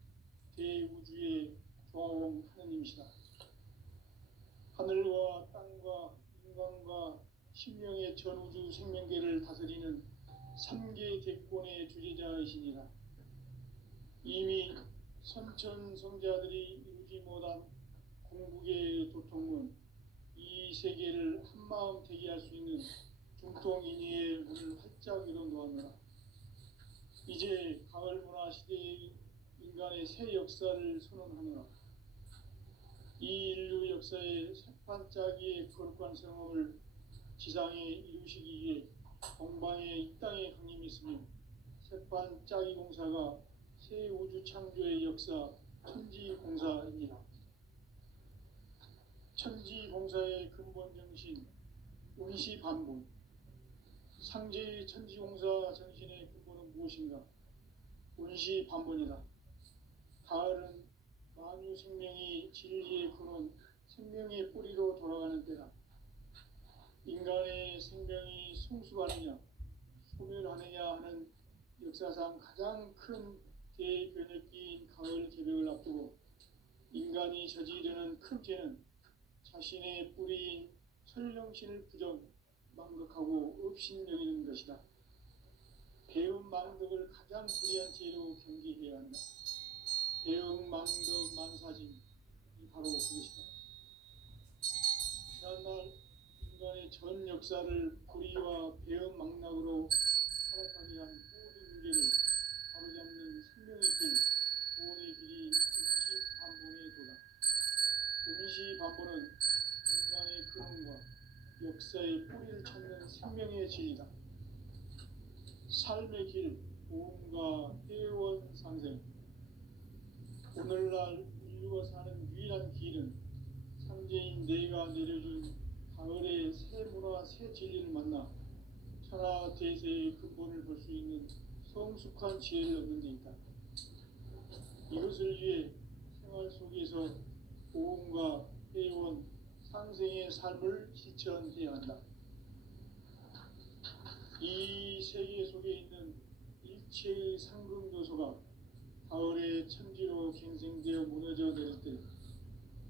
대우주의 조화원 하느님이시다. 하늘과 땅과 인간과 신명의 전우주 생명계를 다스리는 3계 대권의 주재자이시니라. 이미 선천성자들이 이루지 못한 궁극의 도통은 이 세계를 한마음 되게 할 수 있는 중통인의의 문을 활짝 열어놓았노라. 이제 가을 문화 시대의 인간의 새 역사를 선언하노라. 이 인류 역사의 새판짜기의 거룩한 성험을 지상에 이루시기 위해 동방의 이 땅에 강림했으며 새판짜기 공사가 새 우주 창조의 역사 천지공사입니다. 천지공사의 근본 정신 운시반분. 상제의 천지공사 정신의 근본은 무엇인가? 운시반분이다. 가을은 만유 생명이 진리의 근원, 생명의 뿌리로 돌아가는 때다. 인간의 생명이 성숙하느냐, 소멸하느냐 하는 역사상 가장 큰 대변혁기인 가을 개벽을 앞두고 인간이 저지르는 큰 죄는 자신의 뿌리인 설령신을 부정, 망극하고 업신여기는 것이다. 배운 망덕을 가장 불의한 죄로 경계해야 한다. 배응 망덕 만사짐이 바로 그것이다. 지난날 인간의 전 역사를 불의와 배응 망락으로 타락하게 한 모든 문제를 바로잡는 생명의 길, 구원의 길이 음식한본의 도다. 반보는 인간의 근원과 역사의 뿌리를 찾는 생명의 진리다. 삶의 길, 보험과 회원 상생. 오늘날 인류가 사는 유일한 길은 상제인 내가 내려준 가을의 새 문화, 새 진리를 만나 천하 대세의 근본을 볼 수 있는 성숙한 지혜를 얻는 데 있다. 이것을 위해 생활 속에서 보험과 회원, 상생의 삶을 실천해야 한다. 이 세계 속에 있는 일체의 상급 요소가 가을의 천지로 갱생되어 무너져 내릴 때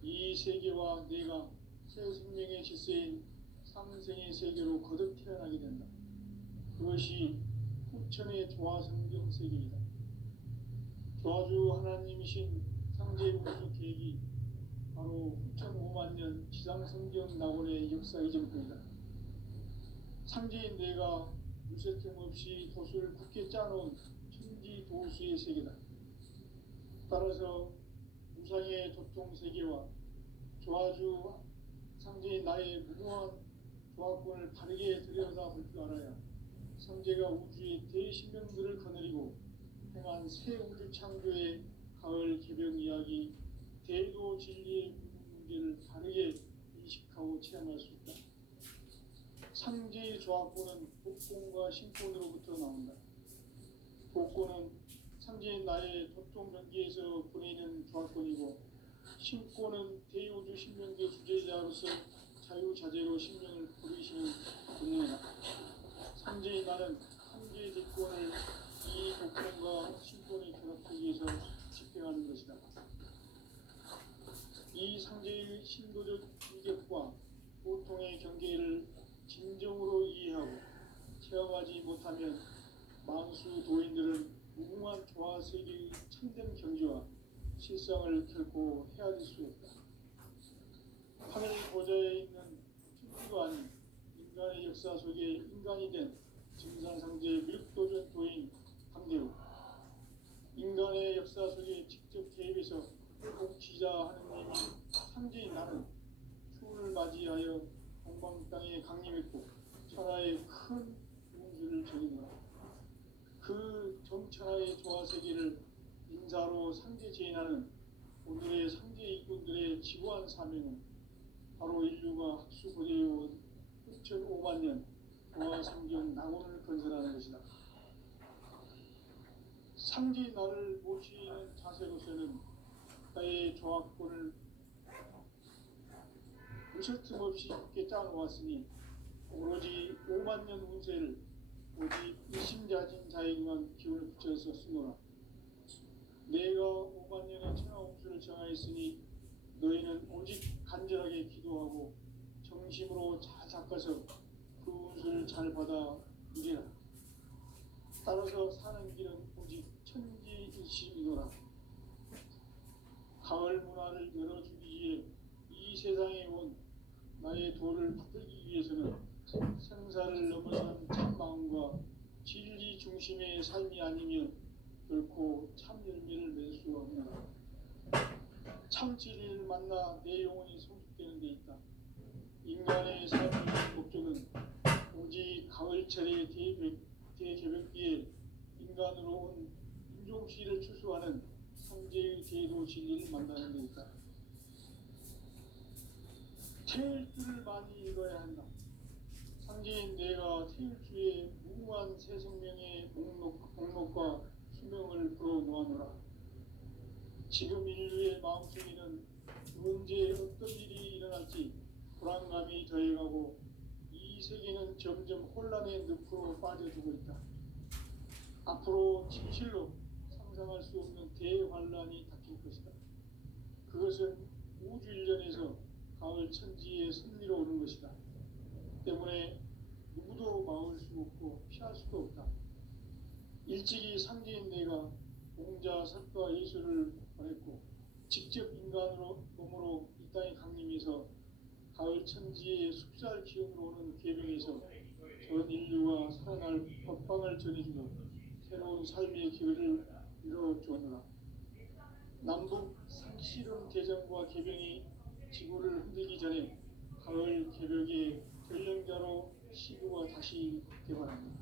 이 세계와 내가 새 생명의 질서인 상생의 세계로 거듭 태어나게 된다. 그것이 후천의 조화성경 세계이다. 조화주 하나님이신 상제 우주 계획이 바로 후천 5만 년 지상성경 낙원의 역사 이전부이다. 상제인 내가 무쇠틈 없이 도수를 굳게 짜놓은 천지 도수의 세계다. 따라서 무상의 도통 세계와 조화주 상제인 나의 무궁한 조화권을 바르게 들여다볼 줄 알아야 상제가 우주의 대신명들을 거느리고 행한 새 우주 창조의 가을 개병 이야기, 대도 진리의 문제를 바르게 인식하고 체험할 수 있다. 상제의 조화권은 복권과 신권으로부터 나온다. 복권은 상제인 나의 도통 경계에서 보내는 조화권이고, 신권은 대우주 신명계 주제자로서 자유자재로 신명을 부르시는 권능이다. 상제인 나는 상제의 대권을 이 복권과 신권의 결합 속에서 집행하는 것이다. 이 상제의 신도적 인격과 보통의 경계를 진정으로 이해하고 체험하지 못하면 만수 도인들은 무궁한 조화세계의 참된 경지와 실상을 결코 헤아릴 수 없다. 하늘 보좌에 있는 천주가 아닌 인간의 역사 속에 인간이 된 증산상제 밀도전 도인 강대우, 인간의 역사 속에 직접 개입해서 공치자 하느님이 상제인 나는 추운을 맞이하여 동방 땅에 강림했고 천하의 큰 운수를 전이노라. 그 정천하의 조화세계를 인사로 상제 제인하는 오늘의 상제 일꾼들의 지구한 사명은 바로 인류가 학수고대해온 후천 5만 년 조화성경 낙원을 건설하는 것이다. 상제 나를 모시는 자세로서는 나의 조화권을 무실 틈 없이 깊게 짜놓았으니 오로지 5만 년 운세를 오직 이심자진 자에게만 기운을 붙여서 쓰노라. 내가 5만 년의 천하 운수를 정하였으니 너희는 오직 간절하게 기도하고 정심으로 잘 닦아서 그 운수를 잘 받아 누리라. 따라서 사는 길은 오직 천지일심이노라. 가을 문화를 열어주기 위해 이 세상에 온 나의 도를 받들기 위해서는 생사를 넘어선 참마음과 진리 중심의 삶이 아니면 결코 참 열매를 맺을 수 없노라. 참 진리를 만나 내 영혼이 성숙되는 데 있다. 인간의 삶의 목적은 오직 가을철의 대개벽기에 인간으로 온 인종시를 추수하는 상제의 대도 진리를 만나는 데 있다. 태일주를 많이 읽어야 한다. 상제인 내가 태일주의 무궁한 새 생명의 목록과 수명을 불어놓아노라. 지금 인류의 마음속에는 언제 어떤 일이 일어날지 불안감이 더해가고 이 세계는 점점 혼란의 늪으로 빠져들고 있다. 앞으로 진실로 상상할 수 없는 대환란이 닥칠 것이다. 그것은 우주 일련에서 가을 천지의 섭리로 오는 것이다. 때문에 누구도 막을 수 없고 피할 수도 없다. 일찍이 상제인 내가 공자, 석가, 예수를 보냈고 직접 인간으로 몸으로 이 땅에 강림해서 가을 천지의 숲살 기운으로 오는 계명에서 전 인류가 살아날 법방을 전해주고 새로운 삶의 기회를 이뤄주었노라. 남북 상씨름 대전과 개병이 지구를 흔들기 전에 가을 개벽의 결령자로 시구가 다시 개발합니다.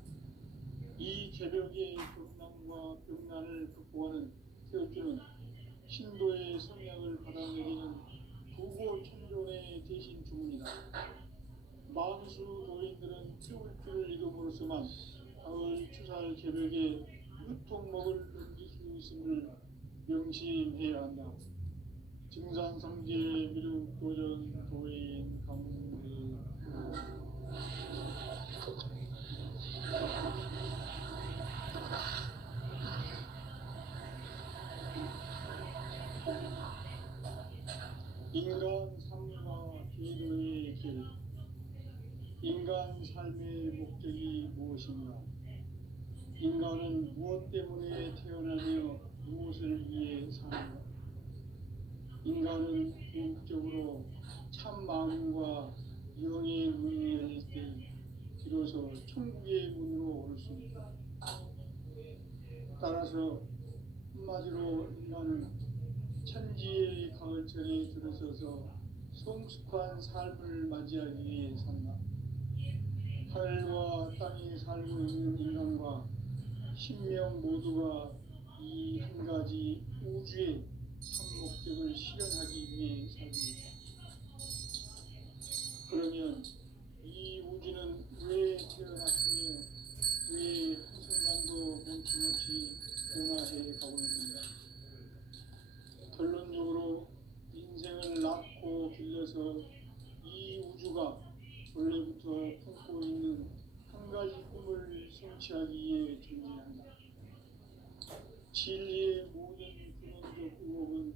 이 개벽의 벽난과 벽난을 극복하는 태엽주는 신도의 성약을 받아내리는 부고 천존의 대신 주문이다. 만수 도인들은 태울주를 이름으로서만 가을 추살 개벽에 유통목을 넘길 수 있음을 명심해야 한다. 증산성제 미륵도전 도인 강대 인간 삶과 기도의 길. 인간 삶의 목적이 무엇인가? 인간은 무엇 때문에 태어나며 무엇을 위해 사는가? 인간은 궁극적으로 참 마음과 영의 문이 열릴 때 비로소 천국의 문으로 올 수 있다. 따라서 한마디로 인간은 천지의 가을철에 들어서서 성숙한 삶을 맞이하기 위해 산다. 하늘과 땅에 살고 있는 인간과 신명 모두가 이 한 가지 우주의 참 목적을 실현하기 위해 살고 있다. 그러면 이 우주는 왜 태어났으며 왜 한순간도 멈춤없이 변화해 가고 있는가? 결론적으로 인생을 낳고 길러서 이 우주가 원래부터 품고 있는 한 가지 꿈을 성취하기 위해 존재한다. 진리의 모든 근원적 의혹은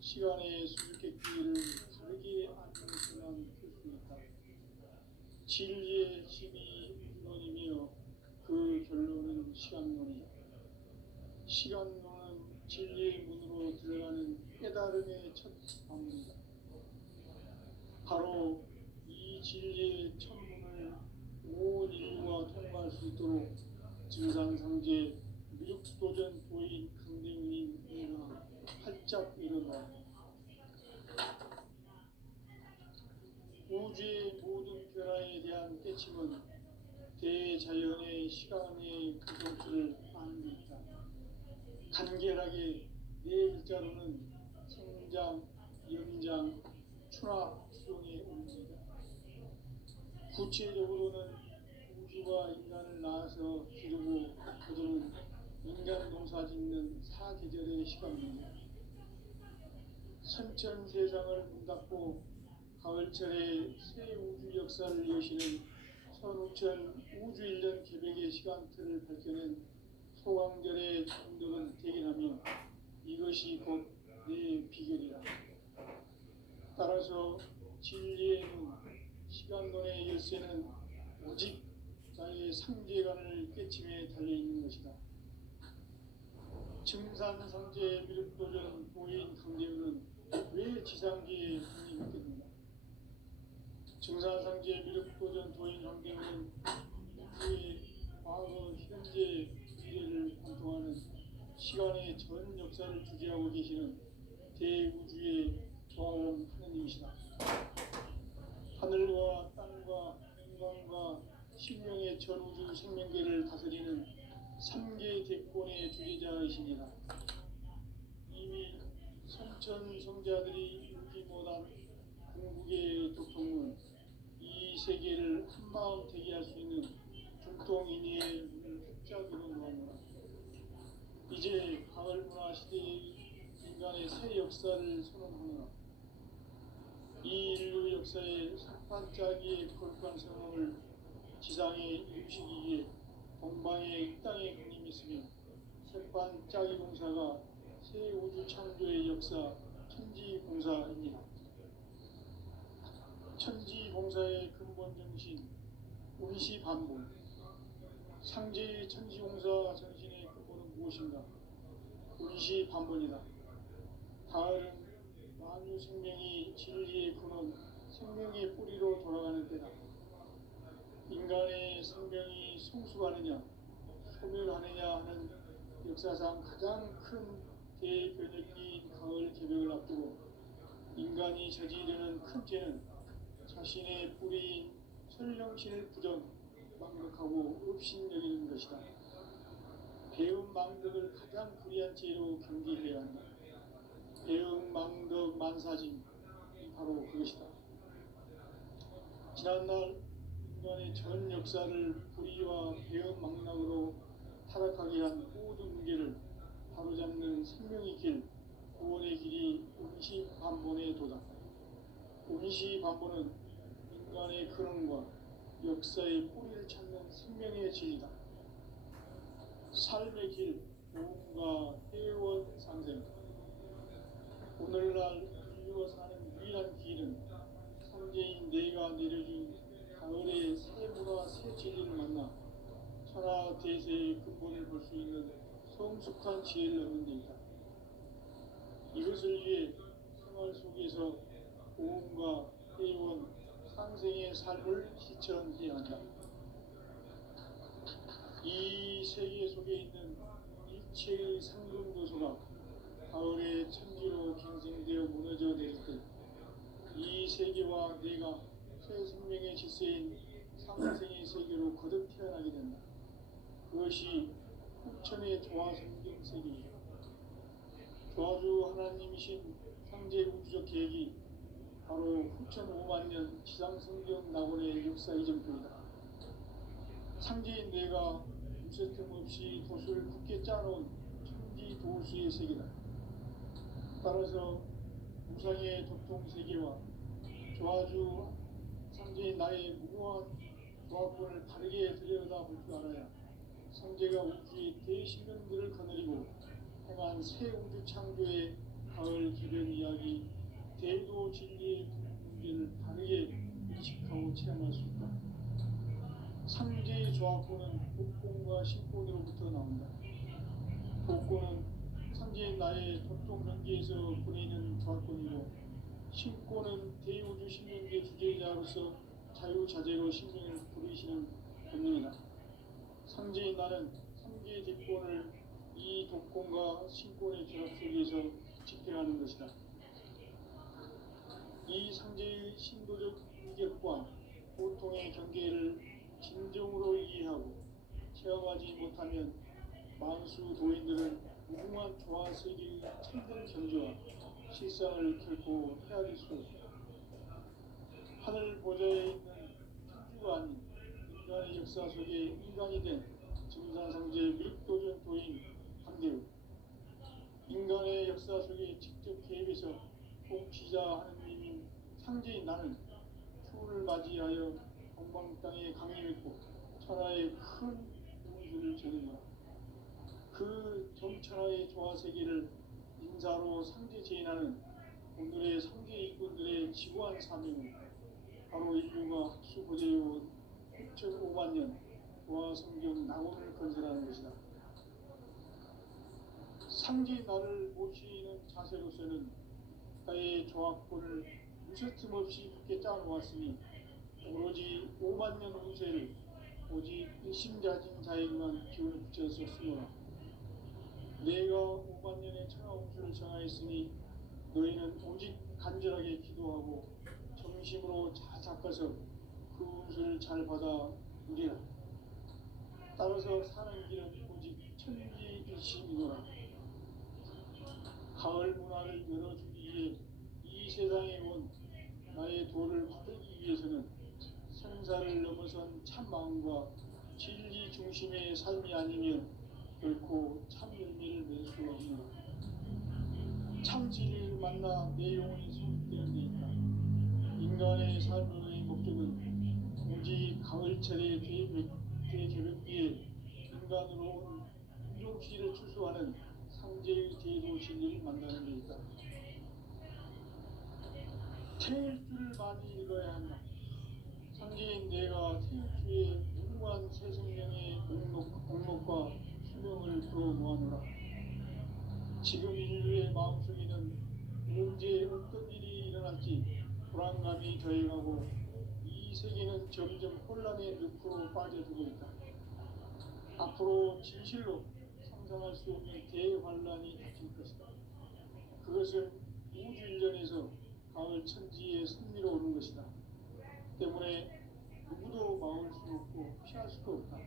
시간의 수수께끼를 다르게 앉아서만 풀 수 있다. 진리의 핵심이 근원이며 그 결론은 시간론이다. 시간론은 진리의 문으로 들어가는 깨달음의 첫 방문이다. 바로 이 진리의 천문을 온 인류가 통과할 수 있도록 증산상제 미륵도전 도인 강대훈이가 활짝 일어나 우주의 모든 변화에 대한 깨침은 대자연의 시간의 구성체를 아는 데 있다. 간결하게 네 글자로는 성장, 연장, 추락, 수용의 원리이다. 구체적으로는 우주가 인간을 낳아서 기르고 거두는 인간 농사 짓는 사계절의 시간입니다. 선천 세상을 문닫고 가을철에 새 우주 역사를 여시는 선우천 우주 1년 개벽의 시간틀을 밝혀낸 소강절의 정덕은 대견하며 이것이 곧 내 비결이다. 따라서 진리의 눈, 시간론의 열쇠는 오직 나의 상계관을 깨침에 달려있는 것이다. 증산상제 미륵도전 도인 강대훈은 왜 지상계에 군림했겠는가? 증산상제 미륵도전 도인 강대훈은 우주의 과거, 현재, 미래를 관통하는 시간의 전 역사를 주재하고 계시는 대우주의 조화원 하느님이시다. 하늘과 땅과 인간과 신명의 전우주 생명계를 다스리는 3계 대권의 주재자이십니다. 이미 선천 성자들이 읽지 못한 궁극의 독통문, 이 세계를 한마음 되게 할 수 있는 중통인의의 문을 활짝 열어놓으노라. 이제 가을 문화 시대의 인간의 새 역사를 선언하노라. 이 인류 역사의 석판짜기의 거룩한 성함을 지상에 이루시기 위해 동방의 이 땅에 강림했으며 석판짜기 공사가 새 우주 창조의 역사 천지공사입니다. 천지공사의 근본 정신 운시반복. 상제의 천지공사 정신의 근본은 무엇인가? 운시반복이다. 가을은 만유 생명이 진리의 근원, 생명의 뿌리로 돌아가는 때다. 인간의 생명이 성숙하느냐, 소멸하느냐 하는 역사상 가장 큰 대변혁기인 가을 개벽을 앞두고 인간이 저지르는 큰 죄는 자신의 뿌리인 설령신을 부정 망각하고 업신여기는 것이다. 배음 망덕을 가장 불의한 죄로 경계해야 한다. 배음 망덕 만사짐이 바로 그것이다. 지난날 인간의 전 역사를 불의와 배음 망락으로 타락하게 한 모든 문제를 바로잡는 생명의 길, 구원의 길이 운시반본에 도다. 운시반본은 인간의 근원과 역사의 뿌리를 찾는 생명의 진리다. 삶의 길, 도움과 회원 상생. 오늘날 인류가 사는 유일한 길은 삼재인 내가 내려준 가을의 새 문화 새 진리를 만나 천하 대세의 근본을 볼 수 있는 성숙한 지혜를 얻는 데 있다. 이것을 위해 생활 속에서 도움과 회원, 상생의 삶을 실천해야 한다. 이 세계 속에 있는 일체의 상금도서가 가을의 천지로 갱생되어 무너져 내릴 때 이 세계와 내가 새 생명의 질서인 상생의 세계로 거듭 태어나게 된다. 그것이 후천의 조화성경 세계이다. 조화주 하나님이신 상제 우주적 계획이 바로 후천 5만 년 지상성경 낙원의 역사 이전표이다. 상제인 내가 무쇠 틈 없이 돛을 굳게 짜놓은 천지 도수의 세계다. 따라서 우상의 도통세계와 조화주 상제인 나의 무고한 조화권을 바르게 들여다볼 줄 알아야 상제가 우주의 대신령들을 거느리고 행한 새 우주 창조의 가을 기변 이야기 대도 진리의 문제를 바르게 인식하고 체험할 수 있다. 상제의 조화권은 복권과 신권으로부터 나온다. 복권은 상제인 나의 도통 경계에서 보내는 조화권이고, 신권은 대우주 신명계 주제자로서 자유자재로 신명을 부르시는 권능이다. 상제인 나는 상제의 대권을 이 독권과 신권의 결합 속에서 집행하는 것이다. 이 상제의 신도적 위격과 보통의 경계를 진정으로 이해하고 체험하지 못하면 만수 도인들은 무궁한 조화세계의 참된 경지와 실상을 결코 헤아릴 수 없다. 하늘 보좌에 있는 천주가 아닌 인간의 역사 속에 인간이 된 증산상제 믹도전 도인 한대우, 인간의 역사 속에 직접 개입해서 통치자 하느님인 상제인 나는 추운을 맞이하여 동방 땅에 강림했고 천하의 큰 용수를 전해노라. 그 정천하의 조화세계를 인사로 상제 제인하는 오늘의 상제 일꾼들의 지구한 사명은 바로 인류가 학수고대해온 6,5만 년 조화성경 낙원을 건설하는 것이다. 상제인 나를 모시는 자세로서는 나의 조화권을 무쇠틈 없이 굳게 짜놓았으니 오로지 5만 년 운세를 오직 일심자진 자에게만 기운을 붙여서 쓰노라. 내가 5만 년의 천하 운수를 정하였으니 너희는 오직 간절하게 기도하고 정심으로 잘 닦아서 그 운수를 잘 받아 누리라. 따라서 사는 길은 오직 천지일심이노라. 가을 문화를 열어주기 위해 이 세상에 온 나의 도를 받들기 위해서는 생사를 넘어선 참 마음과 진리 중심의 삶이 아니면 결코 참 열매를 낼 수 없노라. 참 진리를 만나 내 영혼이 성숙되는 데 있다. 인간의 삶의 목적은 오직 가을철의 대개벽기에 인간으로 온 인종시를 추수하는 상제의 대도 진리를 만나는 데 있다. 태일주를 많이 읽어야 한다. 상제인 내가 태일주의 무궁한 새 생명의 목록과 수명을 풀어모아노라. 지금 인류의 마음속에는 언제 어떤 일이 일어날지 불안감이 더해가고 이 세계는 점점 혼란의 늪으로 빠져들고 있다. 앞으로 진실로 상상할 수 없는 대환란이 닥칠 것이다. 그것은 우주일전에서 가을 가을 천지의 섭리로 오는 것이다. 때문에 누구도 막을 수 없고 피할 수도 없다.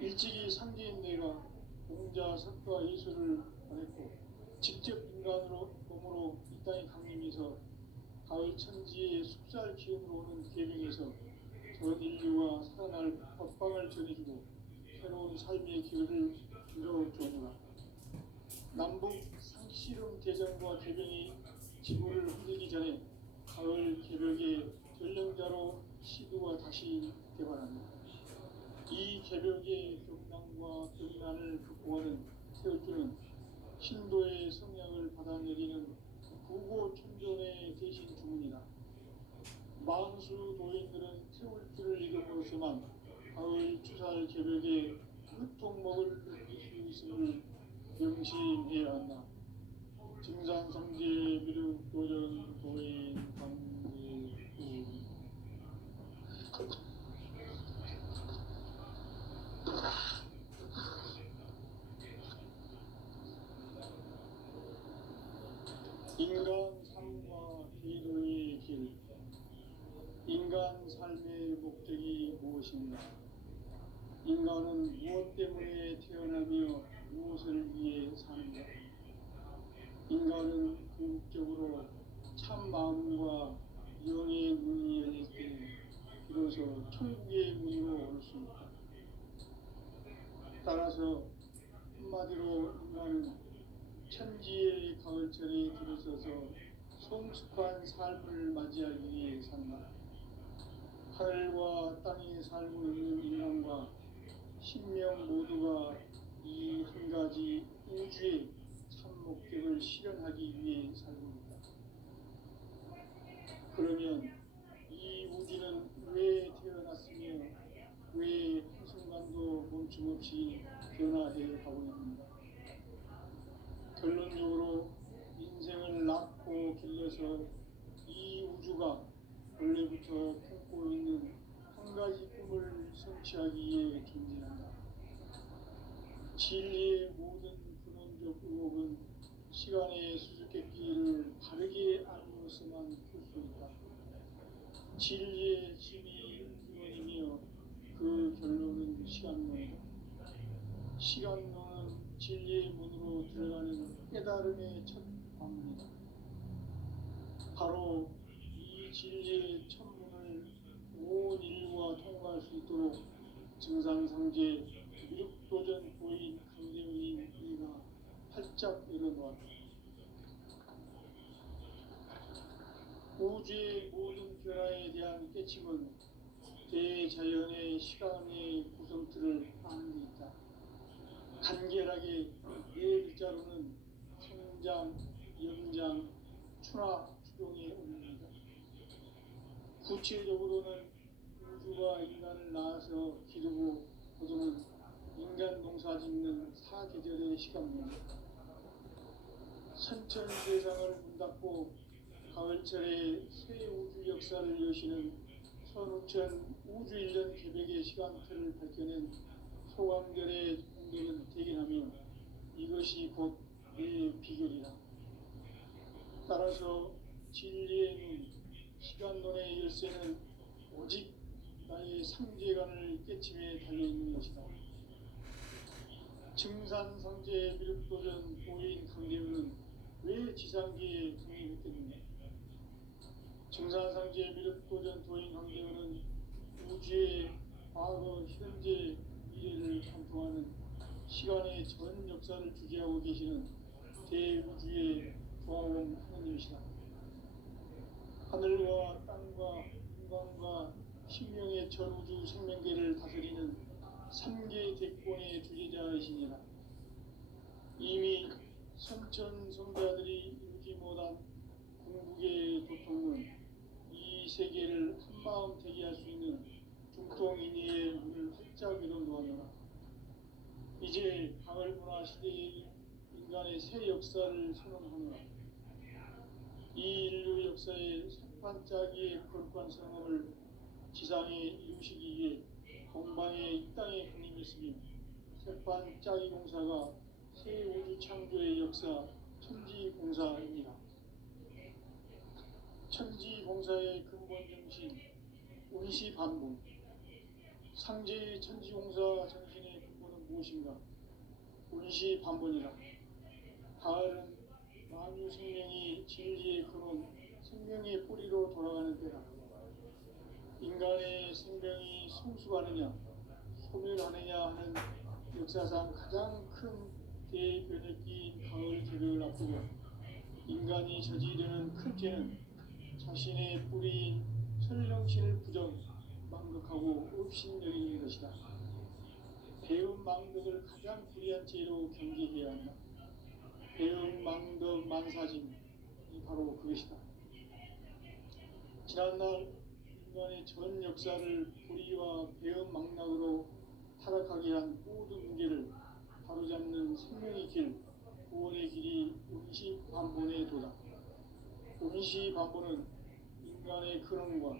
일찍이 상제인 내가 공자, 석가, 예수를 보냈고 직접 인간으로 몸으로 이 땅에 강림해서 가을 천지의 숲살 기운으로 오는 계명에서 전 인류가 살아날 법방을 전해주고 새로운 삶의 기회를 이뤄주오노라. 남북 상씨름 대전과 개병이 지구를 흔들기 전에 가을 개벽의 전령자로 시두가 다시 개발합니다. 이 개벽의 경랑과 경난을 극복하는 태울주는 신도의 성향을 받아내리는 부고천존의 대신 주문이다. 만수 도인들은 태울주를 이름으로서만 가을 추살 개벽의 흑통목을 느낄 수 있음을 명심해야 한다. 증산상제 미륵도전 도인 관계구 인간 삶과 기도의 길. 인간 삶의 목적이 무엇인가? 인간은 무엇 때문에 태어나며 무엇을 위해 사는가? 인간은 궁극적으로 참 마음과 영의 문이 열릴 때 비로소 천국의 문으로 올 수 있다. 따라서 한마디로 인간은 천지의 가을철에 들어서서 성숙한 삶을 맞이하기 위해 산다. 하늘과 땅에 살고 있는 인간과 신명 모두가 이 한 가지 우주의 참 목적을 실현하기 위해 살고 있다. 그러면 이 우주는 왜 태어났으며 왜 한순간도 멈춤없이 변화해 가고 있는가? 결론적으로 인생을 낳고 길러서 이 우주가 원래부터 품고 있는 한 가지 꿈을 성취하기 위해 존재한다. 진리의 모든 근원적 의혹은 시간의 수수께끼를 바르게 알고서만 풀 수 있다. 진리의 힘이 근원이며 그 결론은 시간론이다. 시간론은 진리의 문으로 들어가는 깨달음의 첫 방문이다. 바로 이 진리의 첫문을 온 인류가 통과할 수 있도록 증산상제 미륵도전 도인 강대우인 이가 활짝 열어놓았다. 우주의 모든 변화에 대한 깨침은 대자연의 시간의 구성틀을 아는 데 있다. 간결하게 네 글자로는 성장, 영장, 추나 추동의 원리입니다. 구체적으로는 우주가 인간을 낳아서 기르고 거두는 인간 농사 짓는 사계절의 시간입니다. 선천대상을 문닫고 가을철에 새 우주 역사를 여시는 선우천 우주일년 개벽의 시간틀을 밝혀낸 소강절의 공덕은 대견하며 이것이 곧 내 비결이다. 따라서 진리의 눈, 시간론의 열쇠는 오직 나의 상제관을 깨침에 달려있는 것이다. 증산상제 미륵도전 도인 강대우는 왜 지상계에 강림했겠느냐? 증산상제 미륵도전 도인 강대우는 우주의 과거, 현재, 미래를 관통하는 시간의 전 역사를 주재하고 계시는 대우주의 조화원 하느님이시다. 하늘과 땅과 인간과 신명의 전우주 생명계를 다스리는 3계 대권의 주제자이시니라. 이미 선천 성자들이 이루지 못한 궁극의 도통은 이 세계를 한마음 되게 할 수 있는 중통인의의 문을 활짝 열어놓았노라. 이제 가을 문화 시대의 인간의 새 역사를 선언하노라. 이 인류 역사의 새반짝이의 거룩한 성험을 지상에 이루시기 위해 동방의 이 땅에 강림했으며 새반짝이 공사가 새 우주 창조의 역사 천지공사입니다. 천지공사의 근본 정신, 운시반복. 상제의 천지공사 정신의 근본은 무엇인가? 운시반복이라. 가을은 만유 생명이 진리의 근원, 생명의 뿌리로 돌아가는 때다. 인간의 생명이 성숙하느냐, 소멸하느냐 하는 역사상 가장 큰 대변혁기인 가을 개벽을 앞두고 인간이 저지르는 큰 죄는 자신의 뿌리인 설령신을 부정, 망극하고 업신여기는 것이다. 배은 망덕을 가장 불의한 죄로 경계해야 한다. 배은 망덕 만사짐이 바로 그것이다. 지난날 인간의 전 역사를 불의와 배은 망락으로 타락하게 한 모든 문제를 바로잡는 생명의 길, 구원의 길이 운시반본의 도다. 운시반본은 인간의 근원과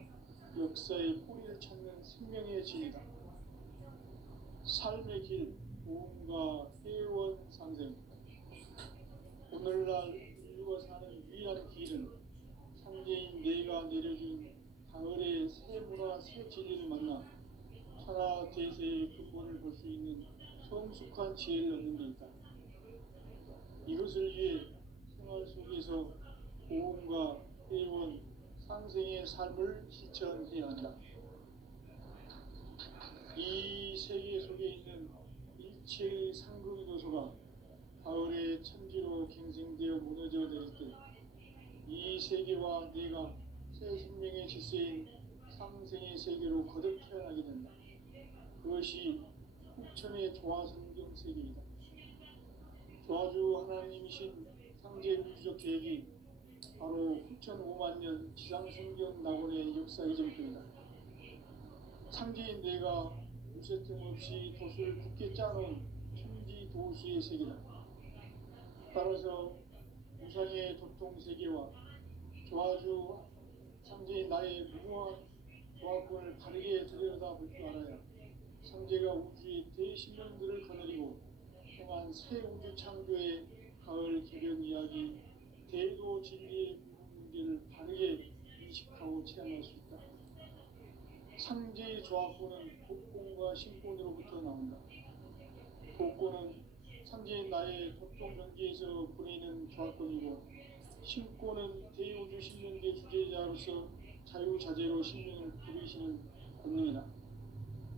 역사의 뿌리를 찾는 생명의 진리다. 삶의 길, 보험과 회원 상생. 오늘날 인류가 사는 유일한 길은 상제인 내가 내려준 가을의 새 문화, 새 진리를 만나 천하 대세의 근본을 볼 수 있는 성숙한 지혜를 얻는 데 있다. 이것을 위해 생활 속에서 보험과 회원, 상생의 삶을 실천해야 한다. 이 세계 속에 있는 일체의 상급의 도소가 가을의 천지로 갱생되어 무너져 내릴 때 이 세계와 내가 새 생명의 질서인 상생의 세계로 거듭 태어나게 된다. 그것이 후천의 조화성경 세계이다. 조화주 하나님이신 상제 우주적 계획이 바로 후천 5만 년 지상성경 낙원의 역사 이전편이다. 상제인 내가 무쇠 틈 없이 도수를 굳게 짜놓은 천지 도수의 세계다. 따라서 우상의 도통 세계와 조화주 상제인 나의 무모한 조화권을 바르게 들여다볼 줄 알아야 상제가 우주의 대신령들을 거느리고 행한 새 우주 창조의 가을 개변 이야기, 대도 진리의 문제를 바르게 인식하고 체험할 수 있다. 상제의 조화권은 복권과 신권으로부터 나온다. 복권은 상제인 나의 도통 경계에서 보내는 조화권이고, 신권은 대우주 신명계 주제자로서 자유자재로 신명을 부리시는 권능이다.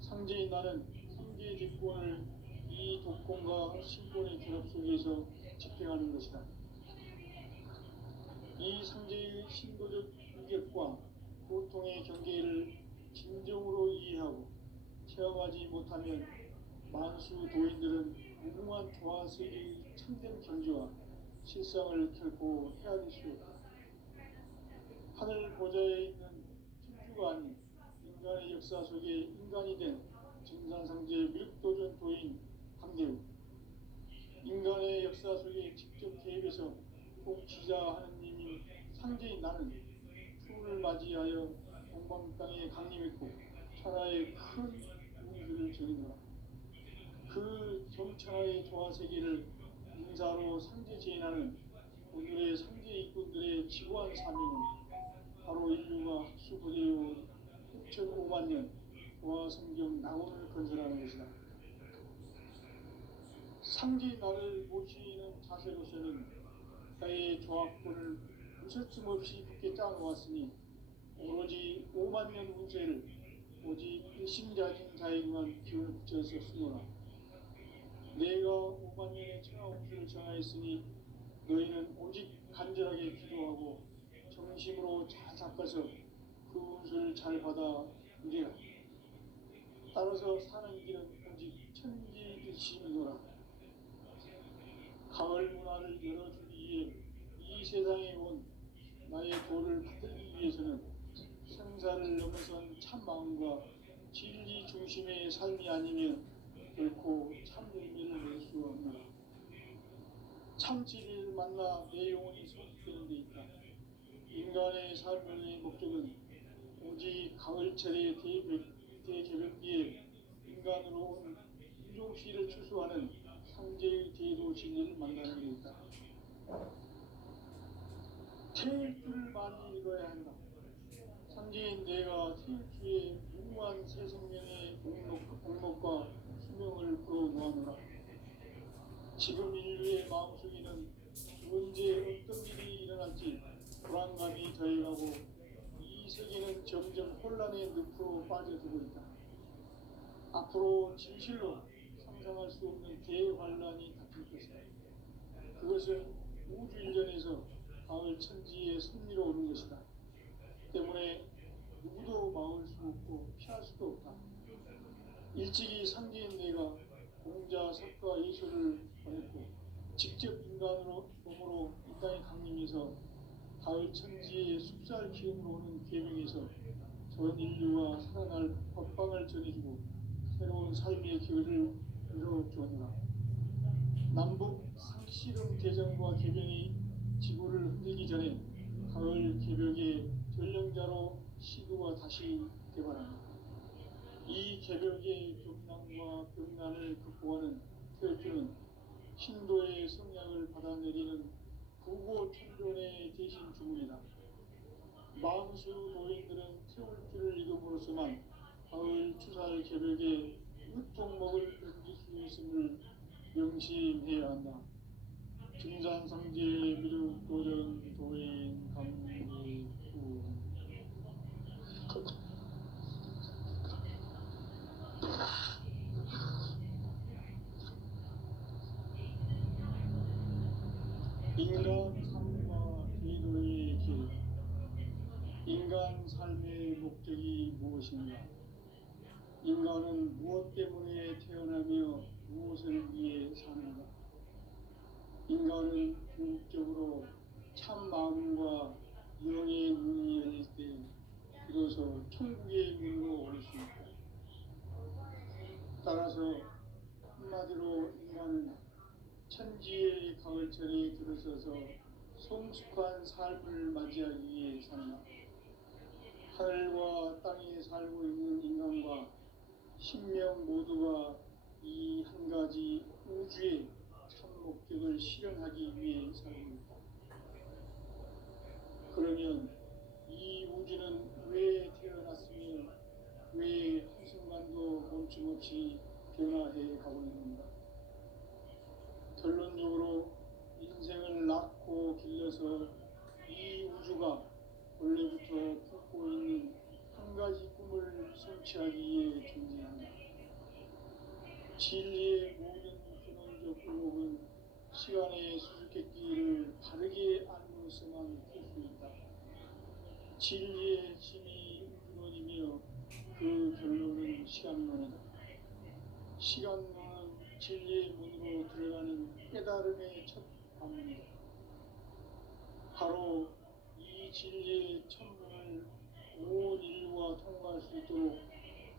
상제인 나는 상제의 직권을 이 독권과 신권의 결합 속에서 집행하는 것이다. 이 상제의 신도적 유격과 고통의 경계를 진정으로 이해하고 체험하지 못하면 만수 도인들은 무궁한 조화세계의 참된 경지와 실상을 결코 헤아릴 수 없다. 하늘 보좌에 있는 천주가 아닌 인간의 역사 속에 인간이 된 증산상제 밀도전 도인 강대우. 인간의 역사 속에 직접 개입해서 통치자 하느님인 상제인 나는 추운을 맞이하여 동방 땅에 강림했고 천하의 큰 운수를 저리노라. 그 정천하의 조화세계를 인사로 상제 제인하는 오늘의 상제 일꾼들의 지고한 사명은 바로 인류가 학수부대해온 6,500만 년 조화성경 낙원을 건설하는 것이다. 상제인 나를 모시는 자세로서는 나의 조화권을 무쇠틈 없이 굳게 짜놓았으니 오로지 5만 년 운세를 오직 일심자진 자에게만 기운을 붙여서 쓰노라. 내가 5만 년의 천하 운수를 정하였으니 너희는 오직 간절하게 기도하고 정심으로 잘 닦아서 그 운수를 잘 받아 누리라. 따라서 사는 길은 오직 천지일심이노라. 가을 문화를 열어주기 위해 이 세상에 온 나의 도를 받들기 위해서는 생사를 넘어선 참 마음과 진리 중심의 삶이 아니면 결코 참 의미를 낼 수 없노라. 참 진리를 만나 내 영혼이 성숙되는 데 있다. 인간의 삶의 목적은 오직 가을철의 대개벽기에 인간으로 온 인종시를 추수하는 상제의 대도 진리를 만나는 데 있다. 태일주를 많이 읽어야 한다. 상제인 내가 태일주의 무한 새 생명의 목록과 수명을 풀어놓아노라. 지금 인류의 마음속에는 언제 어떤 일이 일어날지 불안감이 더해가고 이 세계는 점점 혼란의 늪으로 빠져들고 있다. 앞으로 진실로 상상할 수 없는 대환란이 닥칠 것이다. 그것은 우주 일전에서 가을 천지의 섭리로 오는 것이다. 때문에 누구도 막을 수 없고 피할 수도 없다. 일찍이 상제인 내가 공자, 석가, 예수를 보냈고 직접 인간으로 몸으로 이 땅에 강림해서 가을 천지의 숲살 기운으로 오는 계명에서 전 인류가 살아날 법방을 전해주고 새로운 삶의 길을 열어주었노라. 남북 상씨름 대전과 개병이 지구를 흔들기 전에 가을 개벽의 전령자로 시구가 다시 개발한다. 이 개벽의 격난과 격난을 극복하는 태일주는 신도의 성약을 받아내리는 부고천존의 대신 주문이다. 만수 도인들은 태일주를 읽음으로써만 가을 추살 개벽의 으통목을 견딜 수 있음을 명심해야 한다. 증산상제 미륵도전 도인 강리구 인간 삶과 기도의 길. 인간 삶의 목적이 무엇인가? 인간은 무엇 때문에 태어나며 무엇을 위해 사는가? 인간은 궁극적으로 참 마음과 영의 문이 열릴 때 비로소 천국의 문으로 오를 수 있다. 따라서 한마디로 인간은 천지의 가을철에 들어서서 성숙한 삶을 맞이하기 위해 산다. 하늘과 땅에 살고 있는 인간과 신명 모두가 이 한 가지 우주의 참 목적을 실현하기 위해 살고 있다. 그러면 이 우주는 왜 태어났으며 왜 한순간도 멈춤없이 변화해 가고 있는가? 결론적으로 인생을 낳고 길러서 이 우주가 원래부터 품고 있는 한 가지 꿈을 성취하기 위해 존재한다. 진리의 모든 근원적 의혹은 시간의 수수께끼를 바르게 알므로서만 풀 수 있다. 진리의 핵심이 우주론이며 그 결론은 시간론이다. 시간론은 진리의 문으로 들어가는 깨달음의 첫 관문이다. 바로 이 진리의 천문을 온 인류가 통과할 수 있도록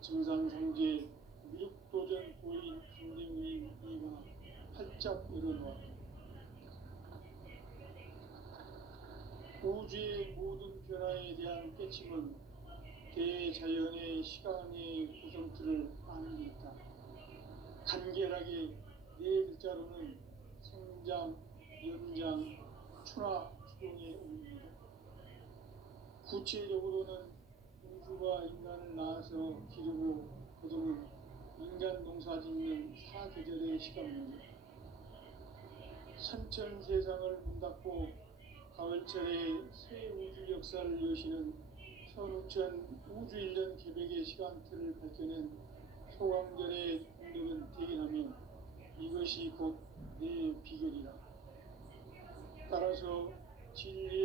증산상제 미륵도전 고인 강대의 이가 활짝 열어놓았다. 우주의 모든 변화에 대한 깨침은 대자연의 시간의 구성틀을 아는 데 있다. 간결하게 네 글자로는 생장, 연장, 추나 추동의 의미입니다. 구체적으로는 우주가 인간을 낳아서 기르고 거두는 인간 농사 짓는 사계절의 시간입니다. 선천 세상을 문닫고 가을철에 새 우주 역사를 여시는 선우천 우주일년 개벽의 시간틀을 밝혀낸 소강절의 공덕은 대견하며 이것이 곧 내 비결이다. 따라서 진리의